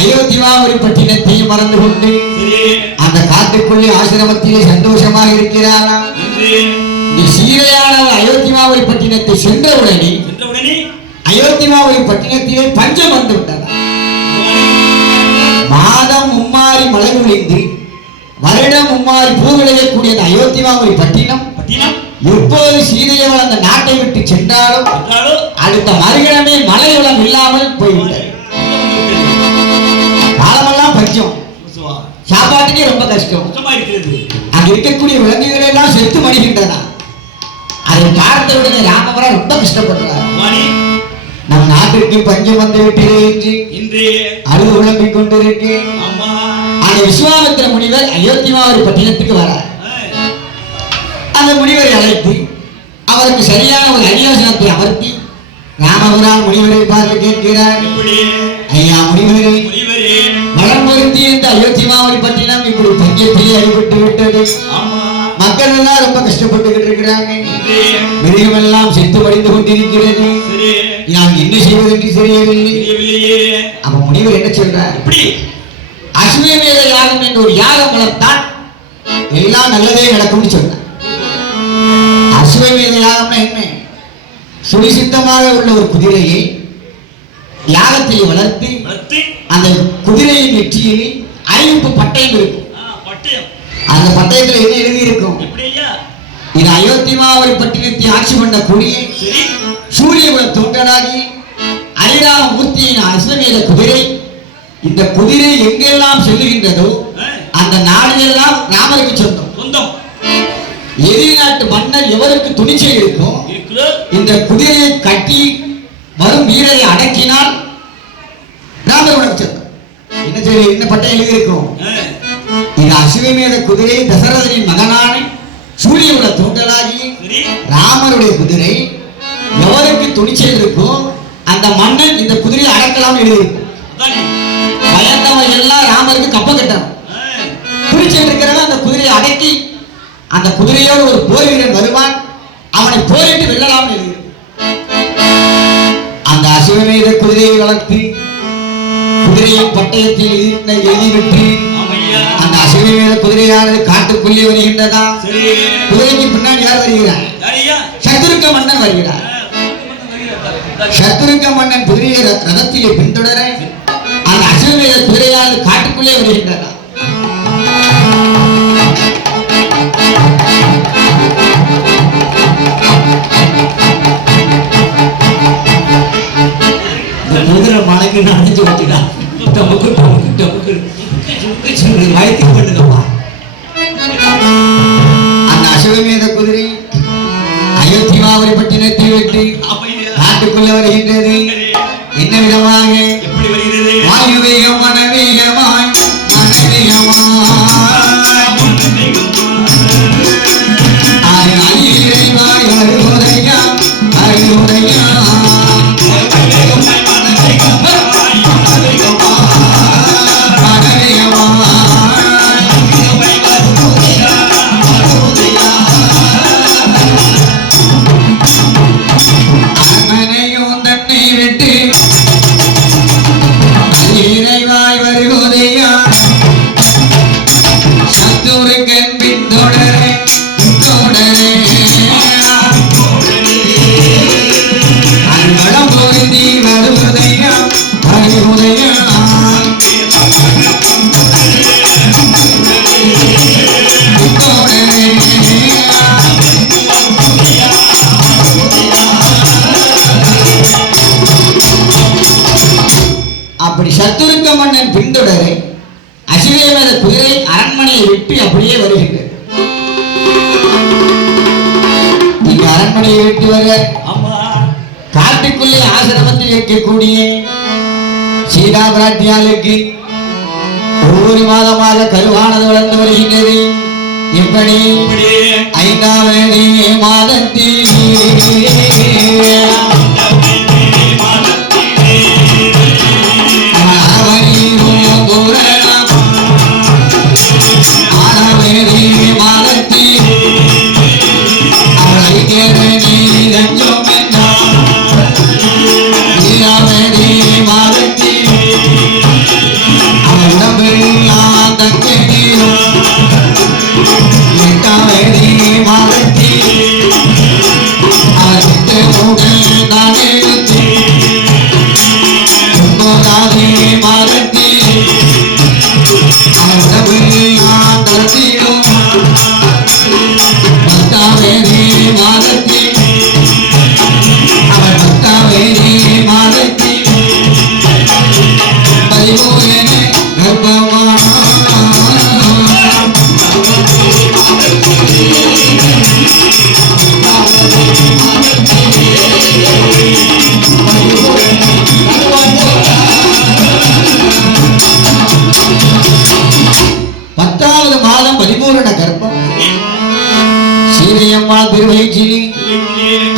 அயோத்தியாபுரி பட்டினத்தையும் மறந்து கொண்டு அந்த காட்டுக்குள்ளே ஆசிரமத்திலே சந்தோஷமாக இருக்கிறாரா. சீதையானவள் அயோத்தியாபுரி பட்டினத்தை சென்றவுடனே அயோத்தியாபுரி பட்டினத்திலே பஞ்சம் வந்து விட்டதா. மாதம் மும்மாறி மழை பொழிந்து வருடம் மும்மாறி பூ விளையக்கூடிய அந்த அயோத்தியாபுரி பட்டினம் எப்போது சீதையவள் அந்த நாட்டை விட்டு சென்றாலும் அடுத்த மறுகிழமை மழை வளம் இல்லாமல் போய்விட்டது. காலமெல்லாம் பஞ்சம், சாப்பாட்டுக்கே ரொம்ப கஷ்டம். அங்க இருக்கக்கூடிய விலங்குகள் எல்லாம் செத்து மடிகின்றன. அதை பார்த்தவுடனே ராமபுரம் ரொம்ப கஷ்டப்படுறார். நம் நாட்டிற்கு பஞ்சம் வந்து விட்டதே என்று அழுது குழம்பிக் கொண்டிருக்கேன். அந்த விஸ்வாமித்திர முனிவர் அயோத்தியாபுரி பட்டினத்துக்கு வரார். அந்த முனிவரை அழைத்து அவருக்கு சரியான ஒரு அரியாசனத்தை அமர்த்தி ராமபுரான் முனிவரை பார்த்து கேட்கிறார், ஐயா முனிவரே, வளம் பொருத்தி இந்த அயோத்தியாபுரி பட்டினம் இப்படி பஞ்சத்திலே அடிபட்டு விட்டது. மக்கள் எல்லாம் ரொம்ப கஷ்டப்பட்டுக்கிட்டு இருக்கிறாங்க, மிருகம் எல்லாம் செத்து மடிந்து கொண்டிருக்கிறது, நாம் என்ன செய்வது என்று தெரியவில்லை. அப்ப முனிவர் என்ன சொல்றார், அஸ்வமேத யாகம் என்ற ஒரு யாகம் வளர்த்தால் எல்லாம் நல்லதே நடக்கும்னு சொன்னார். அஸ்வமேத யாகம்னா என்ன, சுழிசித்தமாக உள்ள ஒரு குதிரையை யாகத்தை வளர்த்து அந்த குதிரையின் நெற்றியில் 5 பட்டயம் இருக்கும். அந்த பட்டயத்தில் என்ன எழுதி இருக்கும், இது அயோத்தியாபுரி பட்டினத்தை ஆட்சி பண்ண கூடிய சூரியகுல தோன்றலாகி ஐராம மூர்த்தியின் அஸ்வமேத குதிரை. இந்த குதிரை எங்கெல்லாம் செல்லுகின்றதோ அந்த நாடெல்லாம் ராமருக்கு சொந்தம். எதிரி நாட்டு மன்னர் எவருக்கு துணிச்சல் இருக்கும் இந்த குதிரையை கட்டி வரும் வீரரை அடக்கினால் ராமர் உனக்கு சொந்தம். என்ன சொல்லி என்ன பட்டம் எழுதி இருக்கும், இது அஸ்வமேத குதிரை தசரதனின் மகனான சூரியகுல தோன்றலாகி ராமருடைய குதிரை. எவருக்கு துணிச்சல் இருக்கும் அந்த மன்னன் இந்த குதிரையை அடக்கலாம் எழுதியிருக்கும். பயந்தவன் எல்லாம் ராமருக்கு கப்ப கட்டணும். துணிச்சல் இருக்கிறவன் அந்த குதிரையை அடக்கி அந்த குதிரையோடு ஒரு போர் வீரன் வருவான், அவனை போரிட்டு வெல்லலாம் எழுதியிருக்கும். அந்த அஸ்வமேத குதிரையை வளர்த்து குதிரையின் பட்டயத்தில் எழுதிவிட்டு அந்த அஸ்வமேத குதிரையானது காட்டுக்குள்ளே வருகின்றதா. குதிரைக்கு பின்னாடி யார் வருகிறார், சத்துருக்க மன்னன் வருகிறார். சத்துருக்க மன்னன் குதிரையை ரதத்திலே பின்தொடர அந்த அசுவமேத குதிரையால் காட்டுக்குள்ளே வருகின்றன. குதிரை மலைக்கு அணைஞ்சு வச்சுடா. டமுக்கு டமுக்கு டமுக்கு மயத்தி பண்ணுங்கப்பா. அந்த அசுவமேத குதிரை அயோத்தி மாவரி பட்டினத்தை விட்டு காட்டுக்குள்ள வருகின்றது. என்ன விதமாக? எப்படி வருகிறது? வாயுவேகம் மனவேகமாய் அழிவாய் வருவதையா வருவதையா அப்படி சத்துருக்க மன்னன் பின்தொடர அசுவமேத குதிரை அரண்மனையை விட்டு அப்படியே வருகின்றது. நீங்க அரண்மனையை விட்டு வர காட்டுக்குள்ளே ஆசிரமத்தில் இருக்கக்கூடிய சீதா பிராட்டியாளுக்கு ஒவ்வொரு மாதமாக கருவானது வளர்ந்து வருகின்றது. எப்படி? 5வது மாதத்தில்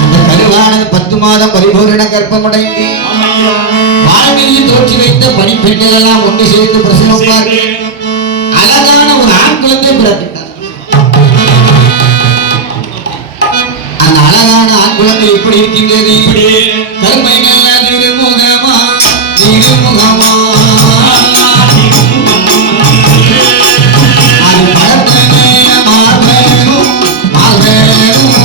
அந்த கருவானது 10 மாதம் பரிபூரண கர்ப்பமடைந்து வாழ்வில் தோற்றி வைத்த பணிப்பெண்கள் எல்லாம் ஒன்று சேர்ந்து பிரசவம் பார்த்து அழகான ஒரு ஆண் குழந்தை பிறப்பித்தார். அந்த அழகான ஆண் குழந்தை எப்படி இருக்கின்றது? கருமை நல்ல திருமுகமா திருமுகமா அது படத்தனே மார்பேரும் மார்பேரும்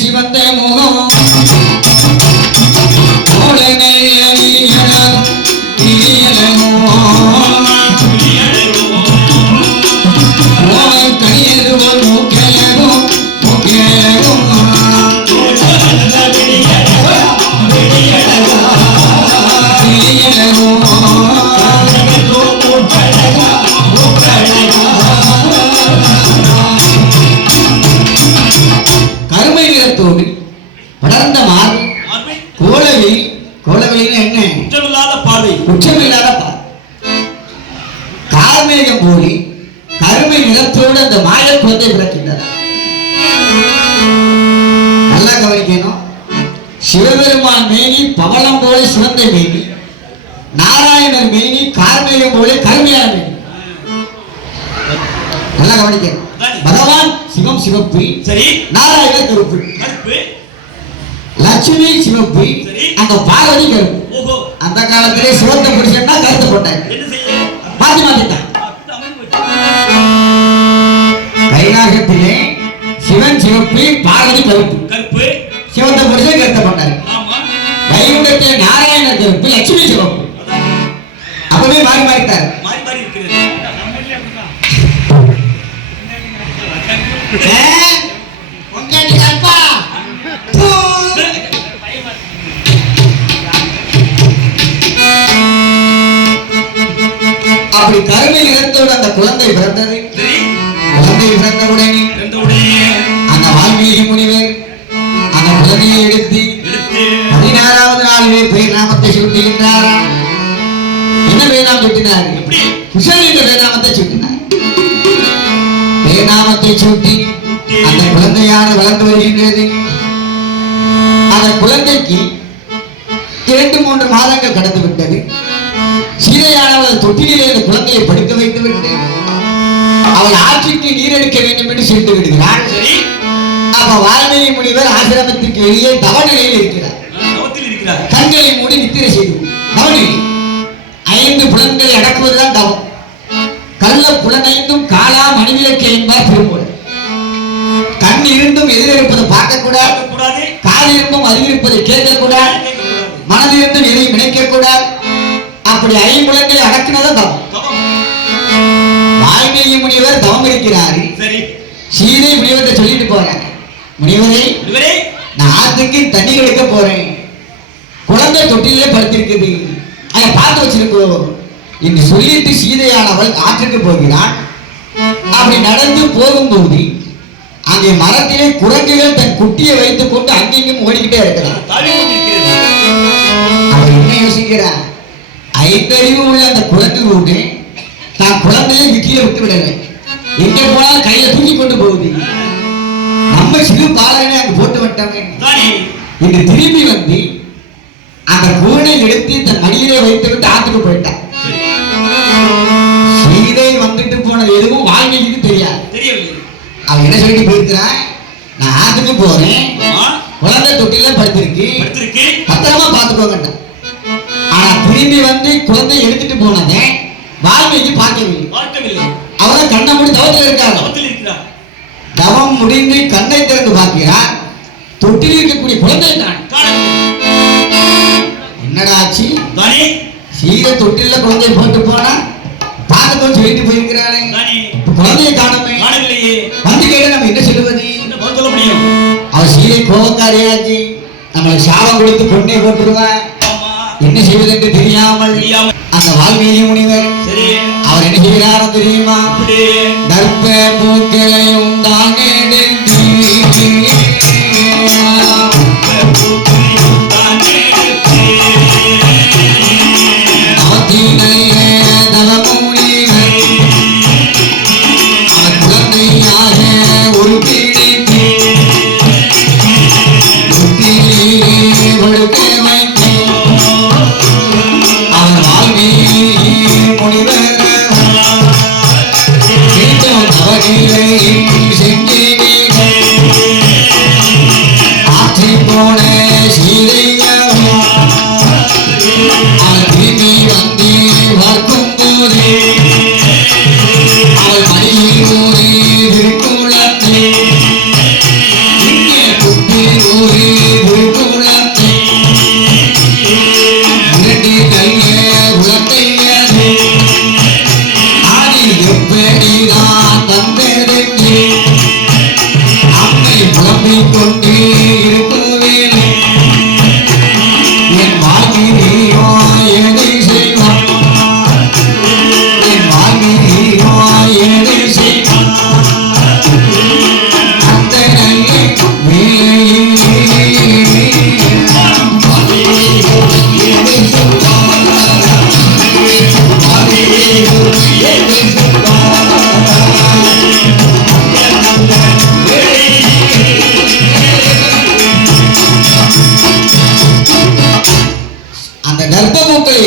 சிவந்த முகம் கருமை நிறத்தோடு படர்ந்த மார்பு கோலவில் கோலவில் என்ன குற்றமில்லாத பார்வை குற்றமில்லாத பார்வை கார்மேகம் போலி கருமை நிறத்தோடு அந்த மாய குழந்தை பிறக்கின்றன. நல்லா கவனிக்கணும். சிவபெருமான் மேனி பவளம் போல சிவந்த மேனி, நாராயணர் மேனி கார்மேகம் போல கருமையான மேனி. நல்லா கவனிக்கணும். பகவான் சிவம் சிவப்பு, சரி. நாராயணர் கருப்பு, கருப்பு. லட்சுமி சிவப்பு, சரி. அந்த பார்வதி கருப்பு. ஓஹோ. அந்த காலத்திலே சிவத்தை புடிச்சா கருத்தை போட்டாங்க, என்ன செய்ய? மாத்தி மாத்திட்டாங்க. அமைந்து போச்சு. கைலாசத்திலே சிவன் சிவப்பு, பார்வதி கருப்பு. கருப்பு. சிவத்தை புடிச்சா கருத்தை போட்டாங்க. ஆமா. வைகுண்டத்திலே நாராயணர் கருப்பு, லட்சுமி சிவப்பு. அப்பவே மாறி மாறிட்டார். மாறி மாறி இருக்கிறது. பொங்கல் கற்பா. அப்படி கருமை நிறத்தோடு அந்த குழந்தை பிறந்தது. சரி. குழந்தை பிறந்தவுடனே ரெண்டோடைய அந்த வால்மீகி முனிவர் அந்த குழந்தையை எடுத்து எடுத்து 16வது நாளிலே பேர் நாமத்தை சூட்டுகின்றாரா. என்ன பேர் நாமம் சூட்டினார்? எப்படி? குஷல் என்ற பேர் நாமத்தை சூட்டினார். பேர் நாமத்தை சூட்டி அந்த குழந்தையான வளர்ந்து வருகின்றது. அந்த குழந்தைக்கு 2-3 மாதங்கள் கடந்து விட்டது. சீதையானவள் தொட்டிலே அந்த குழந்தையை படுக்க வைத்து விட்டு அவள் ஆற்றுக்கு நீர் எடுக்க வேண்டும் என்று சென்று விடுகிறார். சரி. அப்ப வால்மீகி முனிவர் ஆசிரமத்திற்கு வெளியே தவநிலையில் இருக்கிறார். தவத்தில் இருக்கிறார். கண்களை மூடி நித்திரை செய்து தவநிலை. 5 புலன்களை அடக்குவதுதான் தவம். கள்ள புலனைந்தும் காலா மணிவிலக்கை என்பார் திருமூலர். கண் இருந்தும் எதிரிருப்பதை பார்க்கக்கூடாது, கூடாது. காது இருந்தும் அறிவிருப்பதை கேட்கக்கூடாது, மனதிருந்தும் எதையும் நினைக்க கூடாது. அப்படி 5 புலன்களை அடக்கினதான் தவம். தவம். வால்மீகி முனிவர் தவம் இருக்கிறாரு. சரி. சீதை முனிவர்கிட்ட சொல்லிட்டு போறாங்க, முனிவரே இவரே நான் ஆத்துக்கு தண்ணி கிடைக்க போறேன், குழந்தை தொட்டிலே படுத்திருக்குது, அதை பார்த்து வச்சிருக்கோம் என்று சொல்லிட்டு சீதையானவள் ஆற்றுக்கு போகிறாள். அப்படி நடந்து போகும்போது அங்கே மரத்திலே குரங்குகள் தன் குட்டியை வைத்துக் கொண்டு அங்கெங்கும் ஓடிக்கிட்டே இருக்கிறான். தாவி கொண்டிருக்கிறது. அவள் என்ன யோசிக்கிறான்? 5 அறிவு உள்ள அந்த குரங்கு கூட தான் குழந்தையை விட்டியில விட்டு விடலை, எங்க போனாலும் கையில தூக்கி கொண்டு போகுது. நம்ம சிறு பாலனை அங்க போட்டு விட்டோமே என்று திரும்பி வந்து அந்த பூனை எடுத்து தன் மடியிலே வைத்து விட்டு ஆத்துக்கு போயிட்டான். சீதை வந்துட்டு போனது எதுவும் வால்மீகிக்கு தெரியாது. தெரியவில்லை. அவன் என்ன சொல்லிட்டு போயிருக்கிறான், நான் ஆத்துக்கு போறேன், ஆமா. குழந்தை தொட்டில படுத்திருக்கு, படுத்திருக்கு. பத்திரமா பாத்துக்கோங்க. ஆனா திரும்பி வந்து குழந்தை எடுத்துட்டு போனதை வால்மீகி பார்க்கவில்லை. பார்க்கவில்லை. அவன் கண்ணை மூடி தவத்தில் இருக்காங்க. தவத்தில் இருக்கிறார். தவம் முடிந்து கண்ணை திறந்து பார்க்கிறான், தொட்டில் இருக்கக்கூடிய குழந்தை தான். என்னடா ஆச்சு? தானே. சீதை தொட்டில குழந்தையை போட்டு போனா பார்த்துக்கோ சொல்லிட்டு போயிருக்கிறானே, தானே. குழந்தையை காணமே. காணவில்லையே. வந்து கேட்டு நம்ம என்ன சொல்லுவது? என்ன பதில் சொல்ல முடியும்? அவன் சீதை கோபக்காரியாச்சு, நம்மளை சாபம் கொடுத்து கொண்டே போட்டுருவான். ஆமா. என்ன செய்வது என்று தெரியாமல் தெரியாமல். அந்த வால்மீகி முனிவர் சரி. அவர் என்ன செய்கிறாரோ தெரியுமா? இப்படி தர்ப்ப பூக்களையும் தான்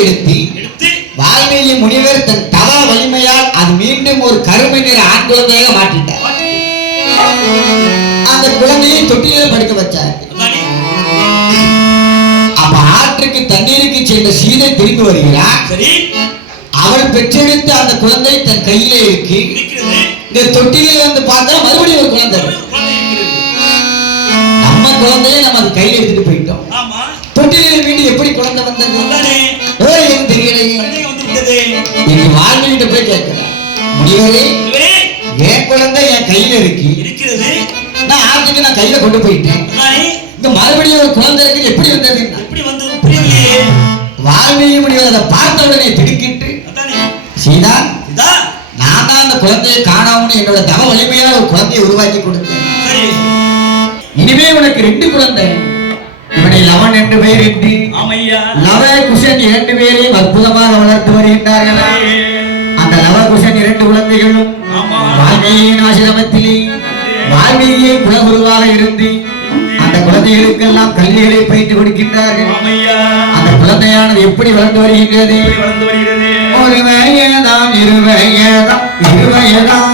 எடுத்து வால்மீகி முனிவர் தன் தவ வலிமையால் அது மீண்டும் ஒரு கருமை நிற ஆண் குழந்தையாக மாற்றிட்டார். அந்த குழந்தையை தொட்டிலே படுக்க வச்சார். அதானே அப்ப ஆற்றுக்கு தண்ணீருக்கு சென்ற சீதை திரும்பி வருகிறார். சரி அவள் பெற்றெடுத்த அந்த குழந்தை தன் கையிலே இருக்கு. இருக்கிறது இந்த தொட்டிலே வந்து பார்த்தா மறுபடியும் ஒரு குழந்தை. ஒரு குழந்தை இருக்கிறது. நம்ம குழந்தையை நம்ம அது கையில எடுத்துட்டு போயிட்டோம். ஆமா தொட்டிலே மீண்டும் எப்படி குழந்தை வந்தது? அதானே எனக்கு தெரியலையே. குழந்தை வந்து விட்டது. எங்க வாழ்க்கையிட்ட போய் கேட்கிறேன், முனிவரே இவரே என் குழந்தை என் கையில இருக்கு, இருக்கிறது. நான் ஆற்றுக்கு நான் கையில கொண்டு போயிட்டேன், அதானே இந்த மறுபடியும் ஒரு குழந்தை இருக்கு, எப்படி வந்தது? எப்படி வந்து புரியலையே. வாழ்க்கையை முடிவு அதை பார்த்த உடனே திடுக்கிட்டு, அதானே சீதா இதா நான் தான் அந்த குழந்தையை காணாமனு என்னோட தவ வலிமையால ஒரு குழந்தையை உருவாக்கி கொடுத்தேன். சரி இனிமே உனக்கு 2 குழந்தை, இவனை லவன் என்று பெயரிட்டு ஆமையா லவ குஷன் 2 பேரையும் அற்புதமாக வளர்த்து வருகின்றார்கள். அந்த லவ குஷன் 2 குழந்தைகளும் ஆமா வால்மீகியின் ஆசிரமத்திலே வால்மீகியை குலகுருவாக இருந்து அந்த குழந்தைகளுக்கெல்லாம் கல்விகளை பயிற்று கொடுக்கின்றார்கள். ஆமையா அந்த குழந்தையானது எப்படி வளர்ந்து வருகின்றது? வளர்ந்து வருகிறது. ஒரு வயதாம் இருவயதாம் இருவயதாம்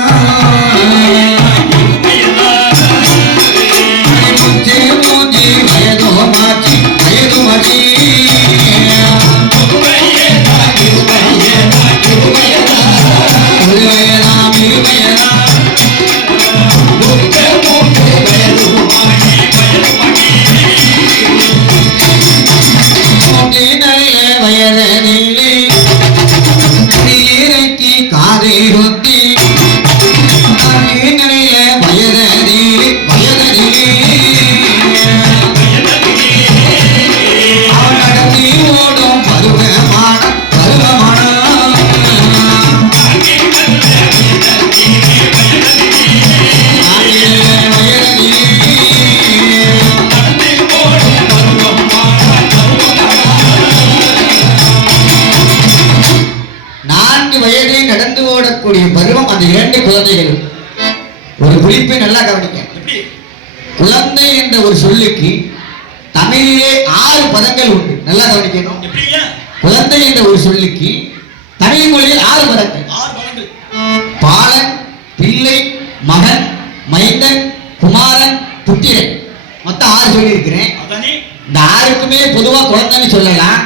பருவம் அந்த 2 குழந்தைகளும். ஒரு குறிப்பை நல்லா கவனிக்க. குழந்தை என்ற ஒரு சொல்லுக்கு தமிழிலே 6 பதங்கள் உண்டு. நல்லா கவனிக்கணும். குழந்தை என்ற ஒரு சொல்லுக்கு தமிழ் மொழியில் 6 பதங்கள். பாலன், பிள்ளை, மகன், மைந்தன், குமாரன், புத்திரன், மொத்தம் 6 சொல்லி இருக்கிறேன். இந்த 6க்குமே பொதுவா குழந்தைன்னு சொல்லலாம்.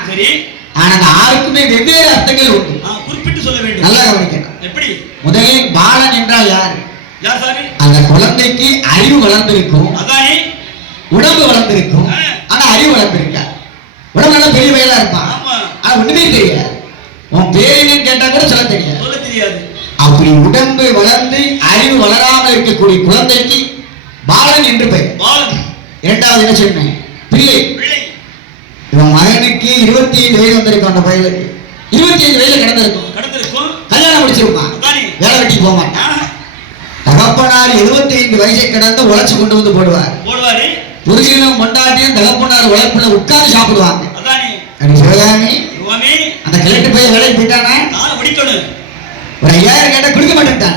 ஆனா அந்த 6க்குமே வெவ்வேறு அர்த்தங்கள் உண்டு. குறிப்பிட்டு சொல்ல வேண்டும். நல்லா கவனிக்கணும். எப்படி? முதலில் பாலன் என்றால் யார்? யார் சாமி? அந்த குழந்தைக்கு அறிவு வளர்ந்திருக்கும், அதானே உடம்பு வளர்ந்திருக்கும், ஆனா அறிவு வளர்ந்திருக்கா. உடம்பு நல்லா பெரிய வயலா இருப்பான், ஆனா ஒண்ணுமே தெரியாது. உன் பேர் என்னன்னு கேட்டா கூட சொல்ல தெரியாது. அப்படி உடம்பு வளர்ந்து அறிவு வளராமல் இருக்கக்கூடிய குழந்தைக்கு பாலன் என்று பெயர். இரண்டாவது என்ன சொன்னேன்? பிள்ளை. இவன் மகனுக்கு 25 வயது வந்திருக்கும். அந்த பையனுக்கு 25 வயது கடந்திருக்கும். கல்யாணம் முடிச்சிருப்பான், வேலை வெட்டிக்கு போக மாட்டான். தகப்பனார் 75 வயசை கடந்து உழைச்சு கொண்டு வந்து போடுவார். புருஷனும் பொண்டாட்டியும் தகப்பனார் உழைப்புல உட்கார்ந்து சாப்பிடுவாங்க. அந்த கிழட்டு போய் வேலைக்கு போயிட்டானே, ஒரு 5000 கேட்டா கொடுக்க மாட்டேன்.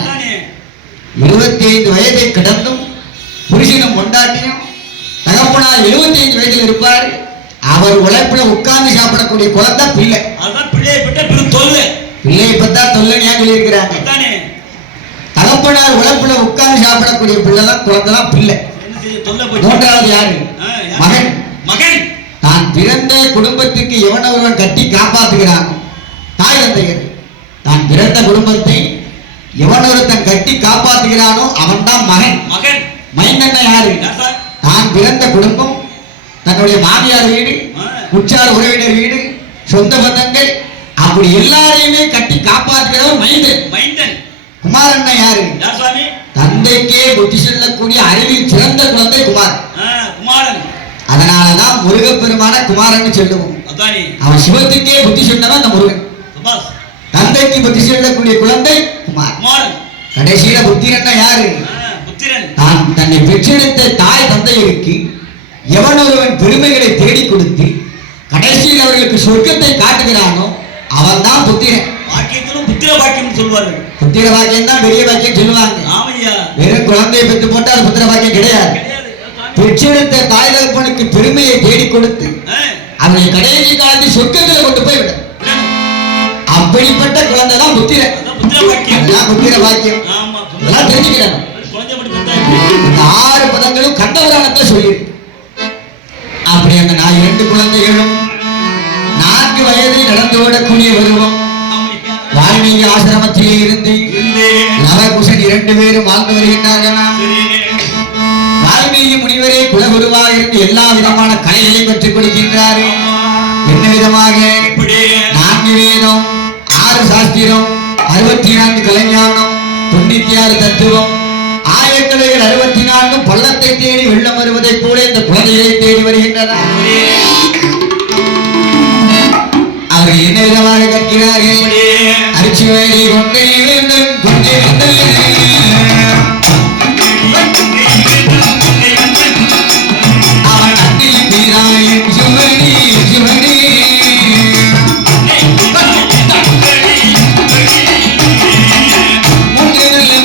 25 வயதை கடந்தும் புருஷனும் பொண்டாட்டியும் தகப்பனார் 75 வயதில் இருப்பார். அவர் உழைப்புல உட்கார்ந்து சாப்பிடக்கூடிய குழந்தை பிள்ளை. பிள்ளையை பத்தா தொல்லைன்னு ஏன் சொல்லி இருக்கிறாங்க? தகப்பனார் உழைப்புல உட்கார்ந்து சாப்பிடக்கூடிய பிள்ளைதான் குழந்தைதான் பிள்ளை. மூன்றாவது யாரு? மகன். மகன் தான் பிறந்த குடும்பத்துக்கு எவன ஒருவன் கட்டி காப்பாற்றுகிறான். தாய் தந்தையர் தான் பிறந்த குடும்பத்தை எவன ஒருத்தன் கட்டி காப்பாற்றுகிறானோ அவன் தான் மகன். மகன். மைந்தன் யாரு? தான் பிறந்த குடும்பம், தன்னுடைய மாமியார் வீடு, உற்றார் உறவினர் வீடு, சொந்த பந்தங்கள், அப்படி எல்லாரையுமே கட்டி காப்பாற்றுகிறவர் மைந்தன். மைந்தன். குமாரன் யாரு? தந்தைக்கே புத்தி சொல்லக்கூடிய அறிவில் சிறந்த குழந்தை குமார். குமாரன். அதனாலதான் முருகப்பெருமான குமாரன் சொல்லுவோம். அவன் சிவத்துக்கே புத்தி சொன்னவன் அந்த முருகன். தந்தைக்கு புத்தி சொல்லக்கூடிய குழந்தை குமார். கடைசியில புத்திரன் யாரு? தான் தன்னை பெற்றெடுத்த தாய் தந்தையருக்கு எவன் ஒருவன் பெருமைகளை தேடி கொடுத்து கடைசியில் அவர்களுக்கு சொர்க்கத்தை காட்டுகிறானோ அவன் தான் புத்திரன். புத்திர வாக்கியம் சொல்வார்கள். புத்திர வாக்கியம் தான் பெரிய வாக்கியம் சொல்லுவாங்க. வெறும் குழந்தையை பெற்று போட்டால் புத்திர வாக்கியம் கிடையாது. பெற்றெடுத்த தாய் தகப்பனுக்கு பெருமையை தேடி கொடுத்து அவனை கடைசி காலத்தில் சொர்க்கத்தில் கொண்டு போய் விட, அப்படிப்பட்ட குழந்தை தான் புத்திர. புத்திர வாக்கியம் தெரிஞ்சுக்கிறாங்க. இந்த 6 பதங்களும் கந்தபுராணத்தை சொல்லி. அப்படி அந்த 2 குழந்தைகளும் 4 வயதில் நடந்து ஓடக்கூடிய பருவம். வால்மீகி ஆசிரமத்திலே இருந்து நவகுஷன் 2 பேரும் வாழ்ந்து வருகின்றார்களாம். வால்மீகி முனிவரே குலகுருவாக இருந்து எல்லா விதமான கலைகளையும் கற்றுக் கொடுக்கின்றாரு. என்ன விதமாக? 4 வேதம், 6 சாஸ்திரம், 64 கலைஞானம், 96 தத்துவம், ஆயக்கலைகள் 64 பள்ளத்தை தேடி வெள்ளம் வருவதைப் போல இந்த குழந்தைகளை தேடி வருகின்றனர். அவர்கள் என்ன விதமாக கற்கிறார்கள்? அரிச்சுவரை கொண்டே வேண்டும் கொண்டே அவன் அன்னில் வீராயின் சுவனி சுவனி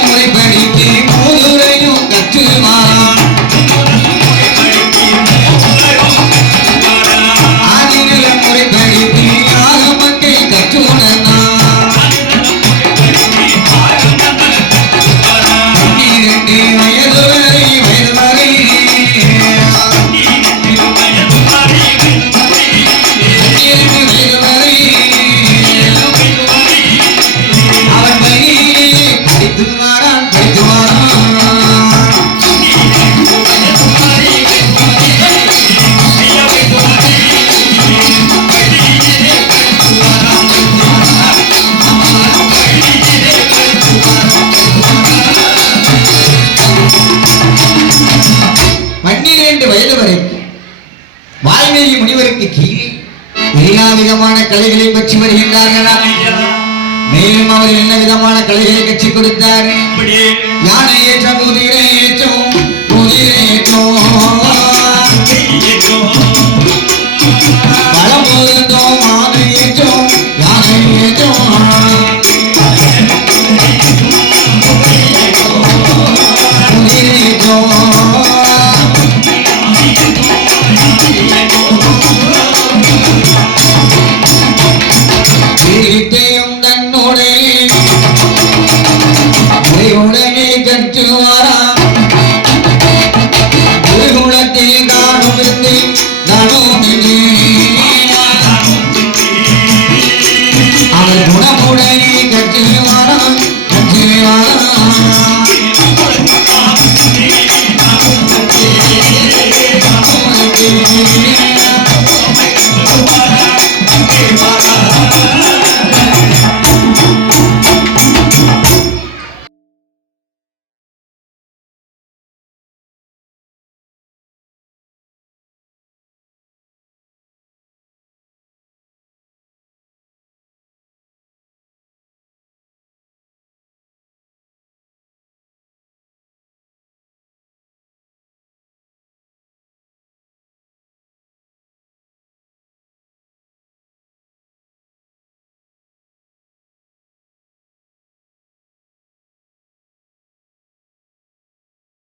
முறைப்படுத்தி மூதுரையும் கற்றுவான். ஆதிநில முறைப்படுத்தி ஆகமத்தை கற்றுணர்ந்தான். 12 வயது வரை வயது வரை 12 வயது வரை அவன் வழியிலே படித்து வாரான் படித்து வாரான். வயது வரைக்கும் வால்மீகி முனிவருக்கு கீழே எல்லா விதமான கலைகளை பற்றி வருகின்றார்களா? மேலும் அவர் என்ன விதமான கலைகளை கற்றுக் கொடுத்தார்? யானை ஏற்றம், குதிரை ஏற்றம்,